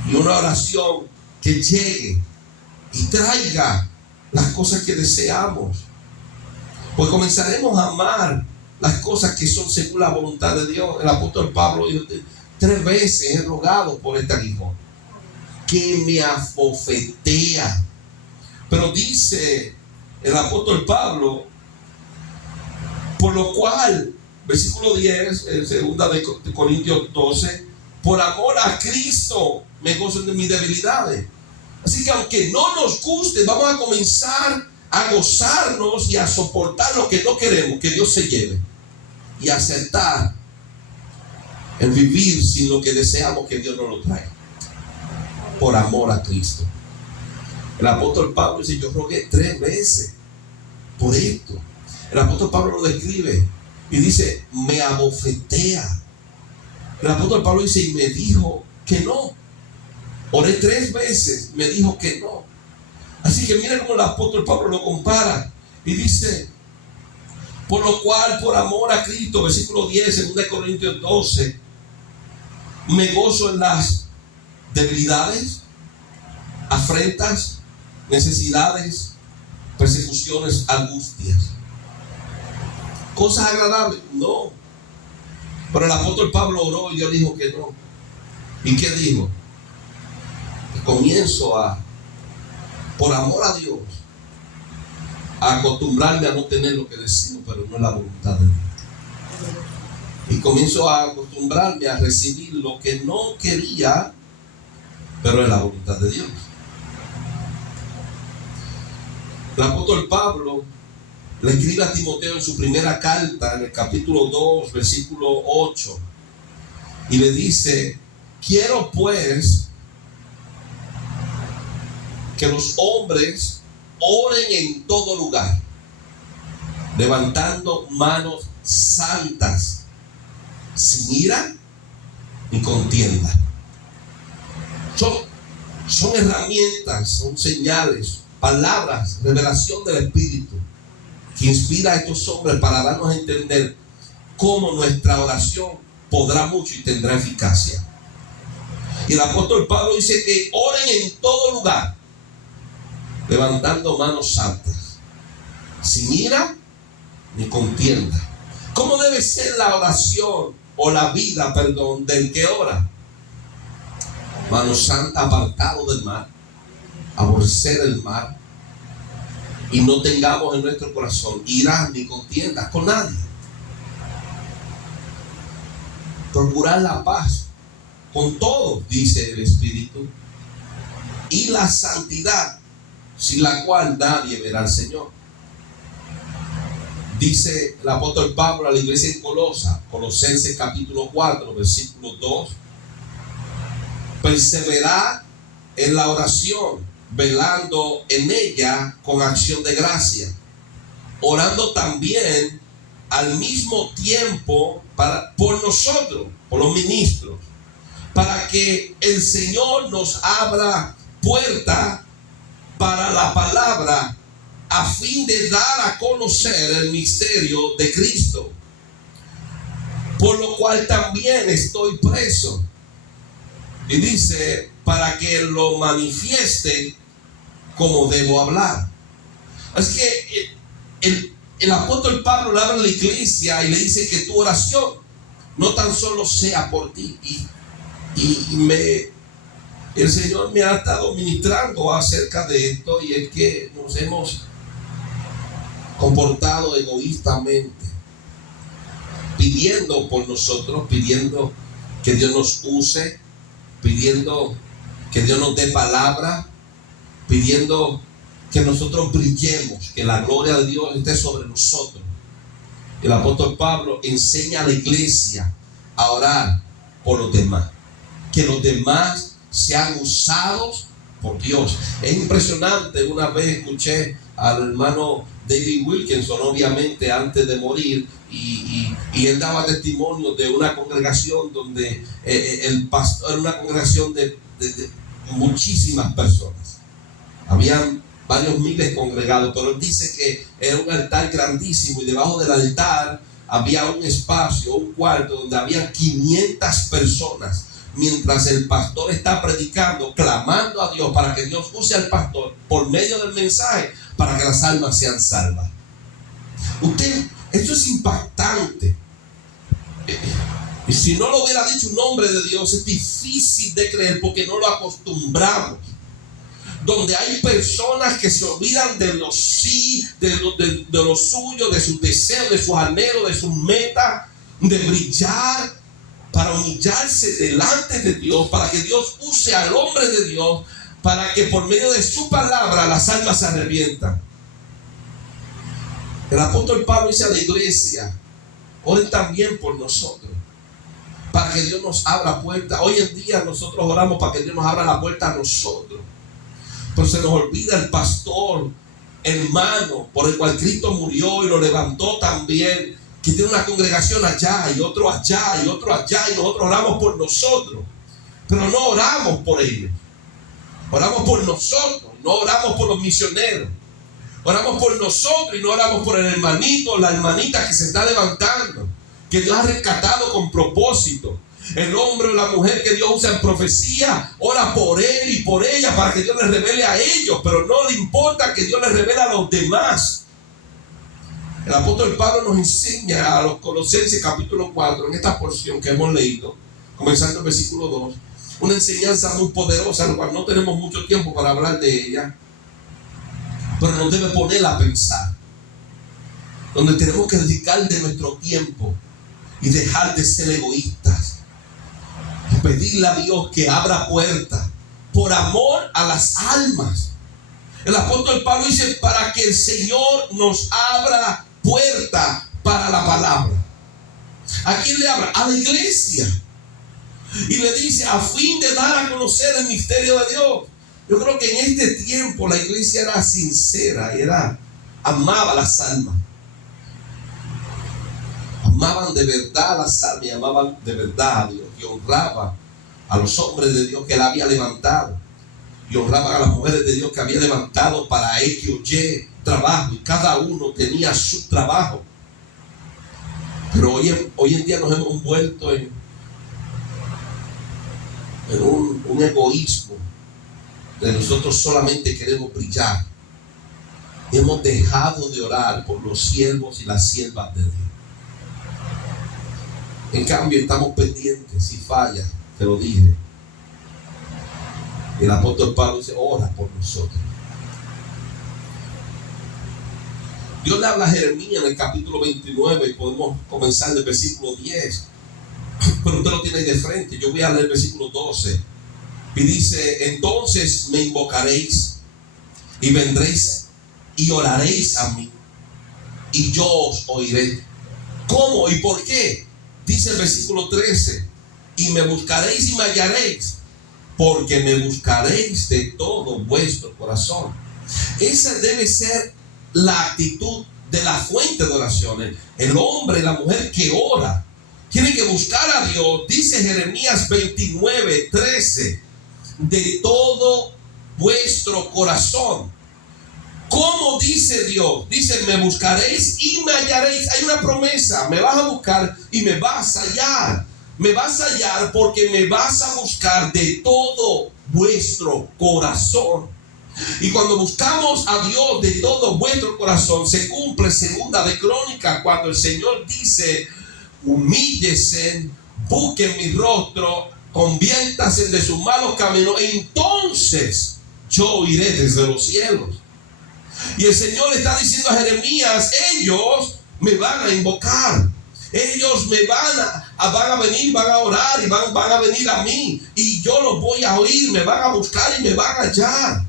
y una oración que llegue y traiga las cosas que deseamos. Pues comenzaremos a amar las cosas que son según la voluntad de Dios. El apóstol Pablo dijo: 3 veces he rogado por este aguijón que me abofetea. Pero dice el apóstol Pablo: por lo cual, versículo 10, en 2 de Corintios 12, por amor a Cristo me gozo de mis debilidades. Así que aunque no nos guste, vamos a comenzar a gozarnos y a soportar lo que no queremos que Dios se lleve, y aceptar el vivir sin lo que deseamos que Dios nos lo traiga, por amor a Cristo. El apóstol Pablo dice: yo rogué 3 veces por esto. El apóstol Pablo lo describe y dice: me abofetea. El apóstol Pablo dice: y me dijo que no. Oré 3 veces, me dijo que no. Así que mira cómo el apóstol Pablo lo compara y dice: por lo cual, por amor a Cristo, versículo 10, 2 Corintios 12, me gozo en las debilidades, afrentas, necesidades, persecuciones, angustias. ¿Cosas agradables? No. Pero el apóstol Pablo oró y Dios dijo que no. ¿Y qué dijo? Que comienzo por amor a Dios, a acostumbrarme a no tener lo que deseo, pero no es la voluntad de Dios. Y comienzo a acostumbrarme a recibir lo que no quería, pero es la voluntad de Dios. El apóstol Pablo le escribe a Timoteo en su primera carta, en el capítulo 2, versículo 8, y le dice: quiero pues que los hombres oren en todo lugar, levantando manos santas, sin ira ni contienda. Son herramientas, son señales, palabras, revelación del Espíritu que inspira a estos hombres para darnos a entender cómo nuestra oración podrá mucho y tendrá eficacia. Y el apóstol Pablo dice que oren en todo lugar, levantando manos santas, sin ira ni contienda. ¿Cómo debe ser la oración o la vida, del que ora? Mano santa, apartado del mal, aborrecer el mal, y no tengamos en nuestro corazón ira ni contiendas con nadie. Procurar la paz con todos, dice el Espíritu, y la santidad, sin la cual nadie verá al Señor. Dice el apóstol Pablo a la iglesia en Colosenses capítulo 4, versículo 2: perseverad en la oración, velando en ella con acción de gracia, orando también al mismo tiempo por nosotros, por los ministros, para que el Señor nos abra puerta para la palabra, a fin de dar a conocer el misterio de Cristo, por lo cual también estoy preso. Y dice, para que lo manifieste como debo hablar. Es que el apóstol Pablo le habla a la iglesia y le dice que tu oración no tan solo sea por ti. El Señor me ha estado ministrando acerca de esto, y es que nos hemos comportado egoístamente, pidiendo por nosotros, pidiendo que Dios nos use, pidiendo que Dios nos dé palabra, pidiendo que nosotros brillemos, que la gloria de Dios esté sobre nosotros. El apóstol Pablo enseña a la iglesia a orar por los demás, que los demás sean usados por Dios. Es impresionante. Una vez escuché al hermano David Wilkinson, obviamente antes de morir, y él daba testimonio de una congregación donde el pastor era una congregación de muchísimas personas. Habían varios miles congregados, pero él dice que era un altar grandísimo, y debajo del altar había un espacio, un cuarto donde habían 500 personas, mientras el pastor está predicando, clamando a Dios para que Dios use al pastor por medio del mensaje para que las almas sean salvas. Esto es impactante. Y si no lo hubiera dicho un hombre de Dios, es difícil de creer, porque no lo acostumbramos. Donde hay personas que se olvidan de los sí, de lo suyo, de sus deseos, de sus anhelos, de sus metas, de brillar, para humillarse delante de Dios, para que Dios use al hombre de Dios, para que por medio de su palabra las almas se arrepientan. El apóstol Pablo dice a la iglesia: oren también por nosotros, para que Dios nos abra puertas. Hoy en día nosotros oramos para que Dios nos abra la puerta a nosotros, pero se nos olvida el pastor, hermano, por el cual Cristo murió y lo levantó también, que tiene una congregación allá y otro allá y otro allá, y nosotros oramos por nosotros, pero no oramos por ellos. Oramos por nosotros, no oramos por los misioneros. Oramos por nosotros y no oramos por el hermanito, la hermanita que se está levantando, que Dios ha rescatado con propósito. El hombre o la mujer que Dios usa en profecía, ora por él y por ella para que Dios les revele a ellos, pero no le importa que Dios les revele a los demás. El apóstol Pablo nos enseña a los Colosenses capítulo 4, en esta porción que hemos leído, comenzando el versículo 2, una enseñanza muy poderosa, la cual no tenemos mucho tiempo para hablar de ella, pero nos debe poner a pensar, donde tenemos que dedicar de nuestro tiempo y dejar de ser egoístas y pedirle a Dios que abra puertas por amor a las almas. El apóstol Pablo dice: para que el Señor nos abra puerta para la palabra. ¿A quién le habla? A la iglesia. Y le dice: a fin de dar a conocer el misterio de Dios. Yo creo que en este tiempo la iglesia era sincera, amaba las almas. Amaban de verdad a las almas y amaban de verdad a Dios, y honraban a los hombres de Dios que él había levantado, y honraban a las mujeres de Dios que había levantado para X o Y trabajo, y cada uno tenía su trabajo. Pero hoy en día nos hemos envuelto en un egoísmo de nosotros solamente queremos brillar, y hemos dejado de orar por los siervos y las siervas de Dios. En cambio estamos pendientes. Si falla, te lo dije, el apóstol Pablo dice: ora por nosotros. Dios le habla a Jeremías en el capítulo 29 y podemos comenzar en el versículo 10. Pero usted lo tiene ahí de frente. Yo voy a leer el versículo 12. Y dice: entonces me invocaréis y vendréis y oraréis a mí y yo os oiré. ¿Cómo y por qué? Dice el versículo 13: y me buscaréis y me hallaréis, porque me buscaréis de todo vuestro corazón. Esa debe ser la actitud de la fuente de oraciones. El hombre y la mujer que ora tiene que buscar a Dios. Dice Jeremías 29:13: de todo vuestro corazón. ¿Cómo dice Dios? Dice: me buscaréis y me hallaréis. Hay una promesa: me vas a buscar y me vas a hallar. Me vas a hallar porque me vas a buscar de todo vuestro corazón. Y cuando buscamos a Dios de todo vuestro corazón, se cumple segunda de Crónicas, cuando el Señor dice: humíllese, busquen mi rostro, conviértanse de sus malos caminos, entonces yo oiré desde los cielos. Y el Señor está diciendo a Jeremías: ellos me van a invocar, ellos me van a venir, van a orar y van a venir a mí, y yo los voy a oír, me van a buscar y me van a hallar,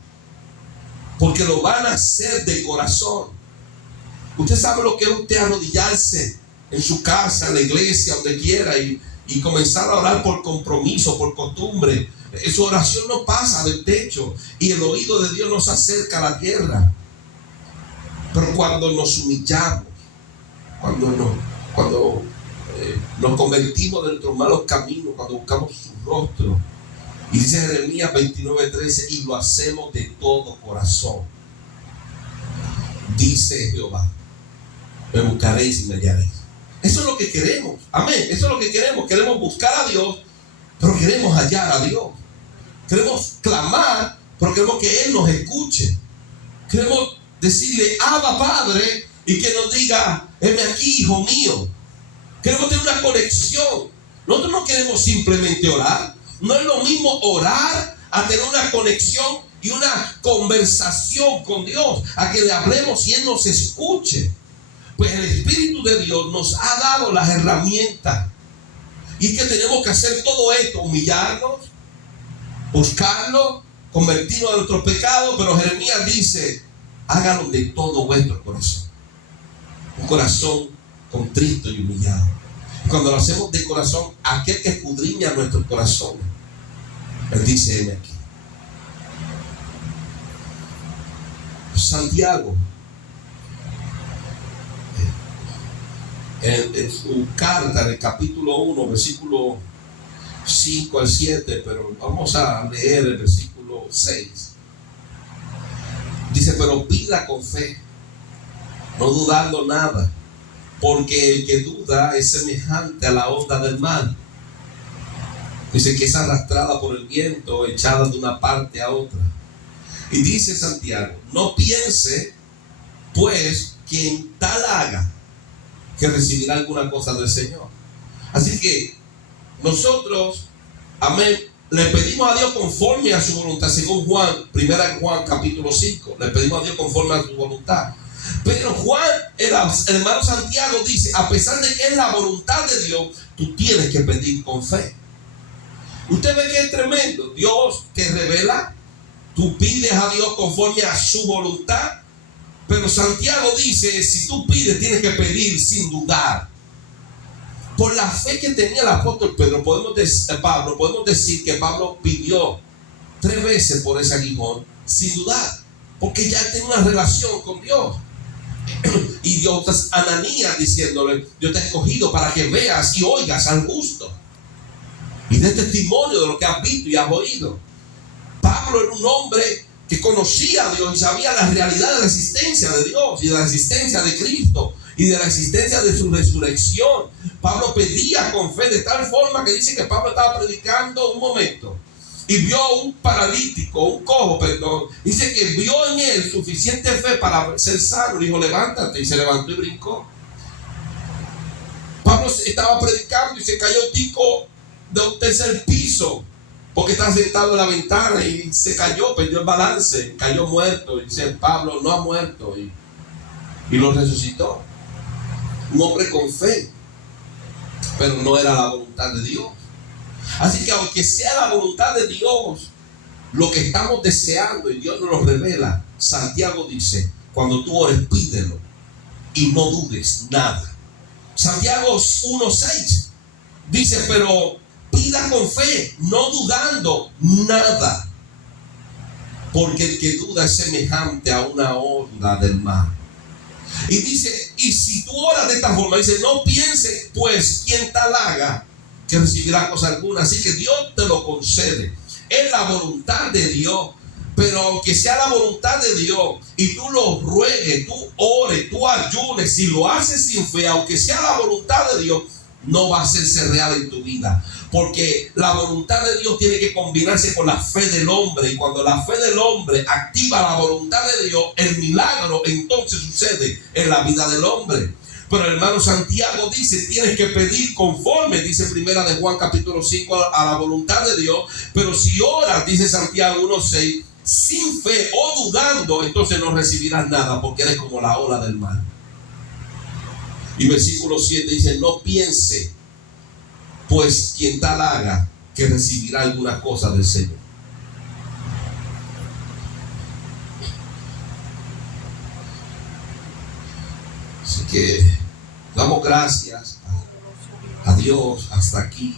porque lo van a hacer de corazón. Usted sabe lo que es usted arrodillarse en su casa, en la iglesia, donde quiera, y comenzar a orar por compromiso, por costumbre. Su oración no pasa del techo, y el oído de Dios nos acerca a la tierra. Pero cuando nos humillamos, cuando nos convertimos de nuestros malos caminos, cuando buscamos su rostro, y dice Jeremías 29:13: y lo hacemos de todo corazón, dice Jehová, me buscaréis y me hallaréis. Eso es lo que queremos. Amén. Eso es lo que queremos. Queremos buscar a Dios, pero queremos hallar a Dios. Queremos clamar, pero queremos que Él nos escuche. Queremos decirle: Abba, Padre, y que nos diga: heme aquí, hijo mío. Queremos tener una conexión. Nosotros no queremos simplemente orar. No es lo mismo orar a tener una conexión y una conversación con Dios, a que le hablemos y Él nos escuche. Pues el Espíritu de Dios nos ha dado las herramientas, y es que tenemos que hacer todo esto: humillarnos, buscarlo, convertirnos de nuestros pecados. Pero Jeremías dice: hágalo de todo vuestro corazón. Un corazón contrito y humillado. Y cuando lo hacemos de corazón, aquel que escudriña nuestros corazones, Él dice: heme aquí. Santiago, en su carta, en el capítulo 1, versículo 5 al 7, pero vamos a leer el versículo 6. Dice: pero pida con fe, no dudando nada, porque el que duda es semejante a la onda del mar. Dice que es arrastrada por el viento, echada de una parte a otra. Y dice Santiago: no piense pues quien tal haga que recibirá alguna cosa del Señor. Así que nosotros, amén, le pedimos a Dios conforme a su voluntad, según Juan, 1 Juan capítulo 5. Le pedimos a Dios conforme a su voluntad. Pero Juan, el hermano Santiago, dice: a pesar de que es la voluntad de Dios, tú tienes que pedir con fe. Usted ve que es tremendo. Dios te revela, tú pides a Dios conforme a su voluntad. Pero Santiago dice: si tú pides, tienes que pedir sin dudar. Por la fe que tenía el apóstol Pedro, podemos decir que Pablo pidió 3 veces por ese aguijón sin dudar, porque ya tenía una relación con Dios. Y Dios, Ananías, diciéndole: yo te he escogido para que veas y oigas al justo, y dé testimonio de lo que has visto y has oído. Pablo era un hombre que conocía a Dios y sabía la realidad de la existencia de Dios y de la existencia de Cristo y de la existencia de su resurrección. Pablo pedía con fe, de tal forma que dice que Pablo estaba predicando un momento y vio a un paralítico, un cojo, perdón. Dice que vio en él suficiente fe para ser sano. Dijo: levántate, y se levantó y brincó. Pablo estaba predicando y se cayó tico de un 3er piso, porque estaba sentado en la ventana y se cayó, perdió el balance, cayó muerto. Y dice: Pablo no ha muerto. Y y lo resucitó. Un hombre con fe, pero no era la voluntad de Dios. Así que aunque sea la voluntad de Dios lo que estamos deseando y Dios nos lo revela, Santiago dice: cuando tú ores, pídelo y no dudes nada. Santiago 1:6 dice: pero pida con fe, no dudando nada, porque el que duda es semejante a una onda del mar. Y dice: y si tú oras de esta forma, dice, no pienses pues quien tal haga que recibirá cosa alguna. Así que Dios te lo concede. Es la voluntad de Dios. Pero aunque sea la voluntad de Dios y tú lo ruegues, tú ores, tú ayunes, si lo haces sin fe, aunque sea la voluntad de Dios, no va a hacerse real en tu vida. Porque la voluntad de Dios tiene que combinarse con la fe del hombre. Y cuando la fe del hombre activa la voluntad de Dios, el milagro entonces sucede en la vida del hombre. Pero el hermano Santiago dice: tienes que pedir conforme, dice primera de Juan capítulo 5, a la voluntad de Dios. Pero si oras, dice Santiago 1:6, sin fe o dudando, entonces no recibirás nada, porque eres como la ola del mar. Y versículo 7 dice: no piense pues quien tal haga que recibirá alguna cosa del Señor. Así que damos gracias a Dios hasta aquí,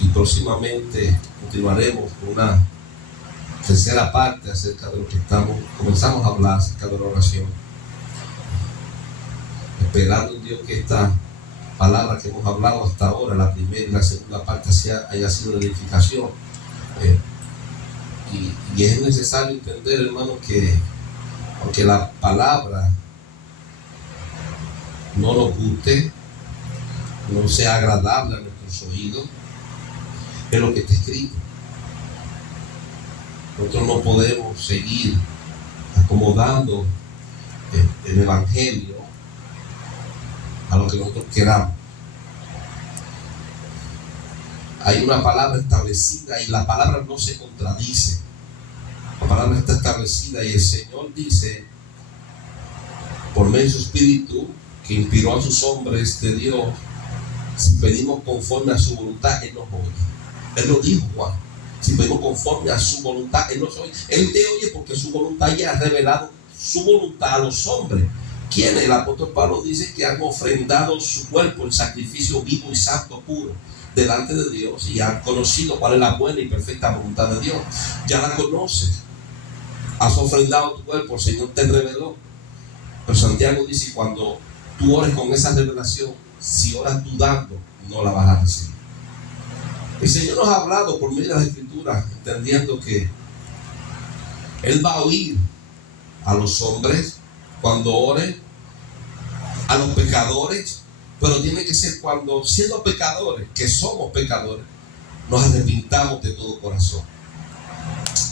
y próximamente continuaremos con una tercera parte acerca de lo que comenzamos a hablar acerca de la oración, esperando en Dios que esta palabra que hemos hablado hasta ahora, la primera y la segunda parte, haya sido de edificación. Y es necesario entender, hermano, que aunque la palabra no nos guste, no sea agradable a nuestros oídos, es lo que está escrito. Nosotros no podemos seguir acomodando el evangelio a lo que nosotros queramos. Hay una palabra establecida y la palabra no se contradice. La palabra está establecida y el Señor dice, por medio de su Espíritu que inspiró a sus hombres de Dios, si pedimos conforme a su voluntad, Él nos oye. Él lo dijo, Juan: si pedimos conforme a su voluntad, Él nos oye. Él te oye porque su voluntad ya ha revelado su voluntad a los hombres. ¿Quién? El apóstol Pablo dice que han ofrendado su cuerpo en sacrificio vivo y santo, puro, delante de Dios, y han conocido cuál es la buena y perfecta voluntad de Dios. Ya la conoces. Has ofrendado tu cuerpo, el Señor te reveló. Pero Santiago dice: cuando tú ores con esa revelación, si oras dudando, no la vas a recibir. El Señor nos ha hablado por medio de las Escrituras, entendiendo que Él va a oír a los hombres cuando oren, a los pecadores, pero tiene que ser cuando, siendo pecadores, que somos pecadores, nos arrepintamos de todo corazón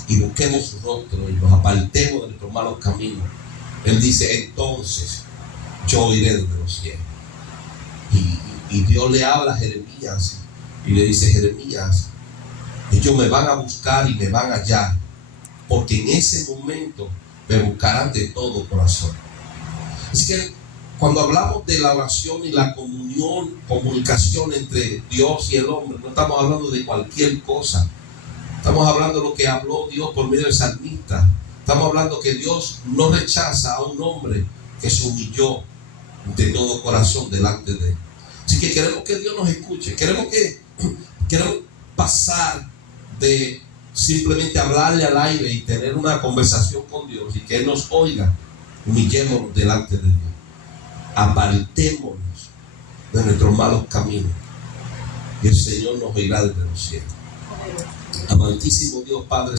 y busquemos su rostro y nos apartemos de nuestros malos caminos. Él dice: entonces yo oiré desde los cielos. Y Dios le habla a Jeremías y le dice: Jeremías, ellos me van a buscar y me van a hallar, porque en ese momento me buscarán de todo corazón. Así que cuando hablamos de la oración y la comunicación entre Dios y el hombre, no estamos hablando de cualquier cosa. Estamos hablando de lo que habló Dios por medio del salmista. Estamos hablando que Dios no rechaza a un hombre que se humilló de todo corazón delante de Él. Así que queremos que Dios nos escuche. Queremos pasar de simplemente hablarle al aire y tener una conversación con Dios y que Él nos oiga. Humillémonos delante de Dios. Apartémonos de nuestros malos caminos y el Señor nos oirá desde los cielos. Amantísimo Dios Padre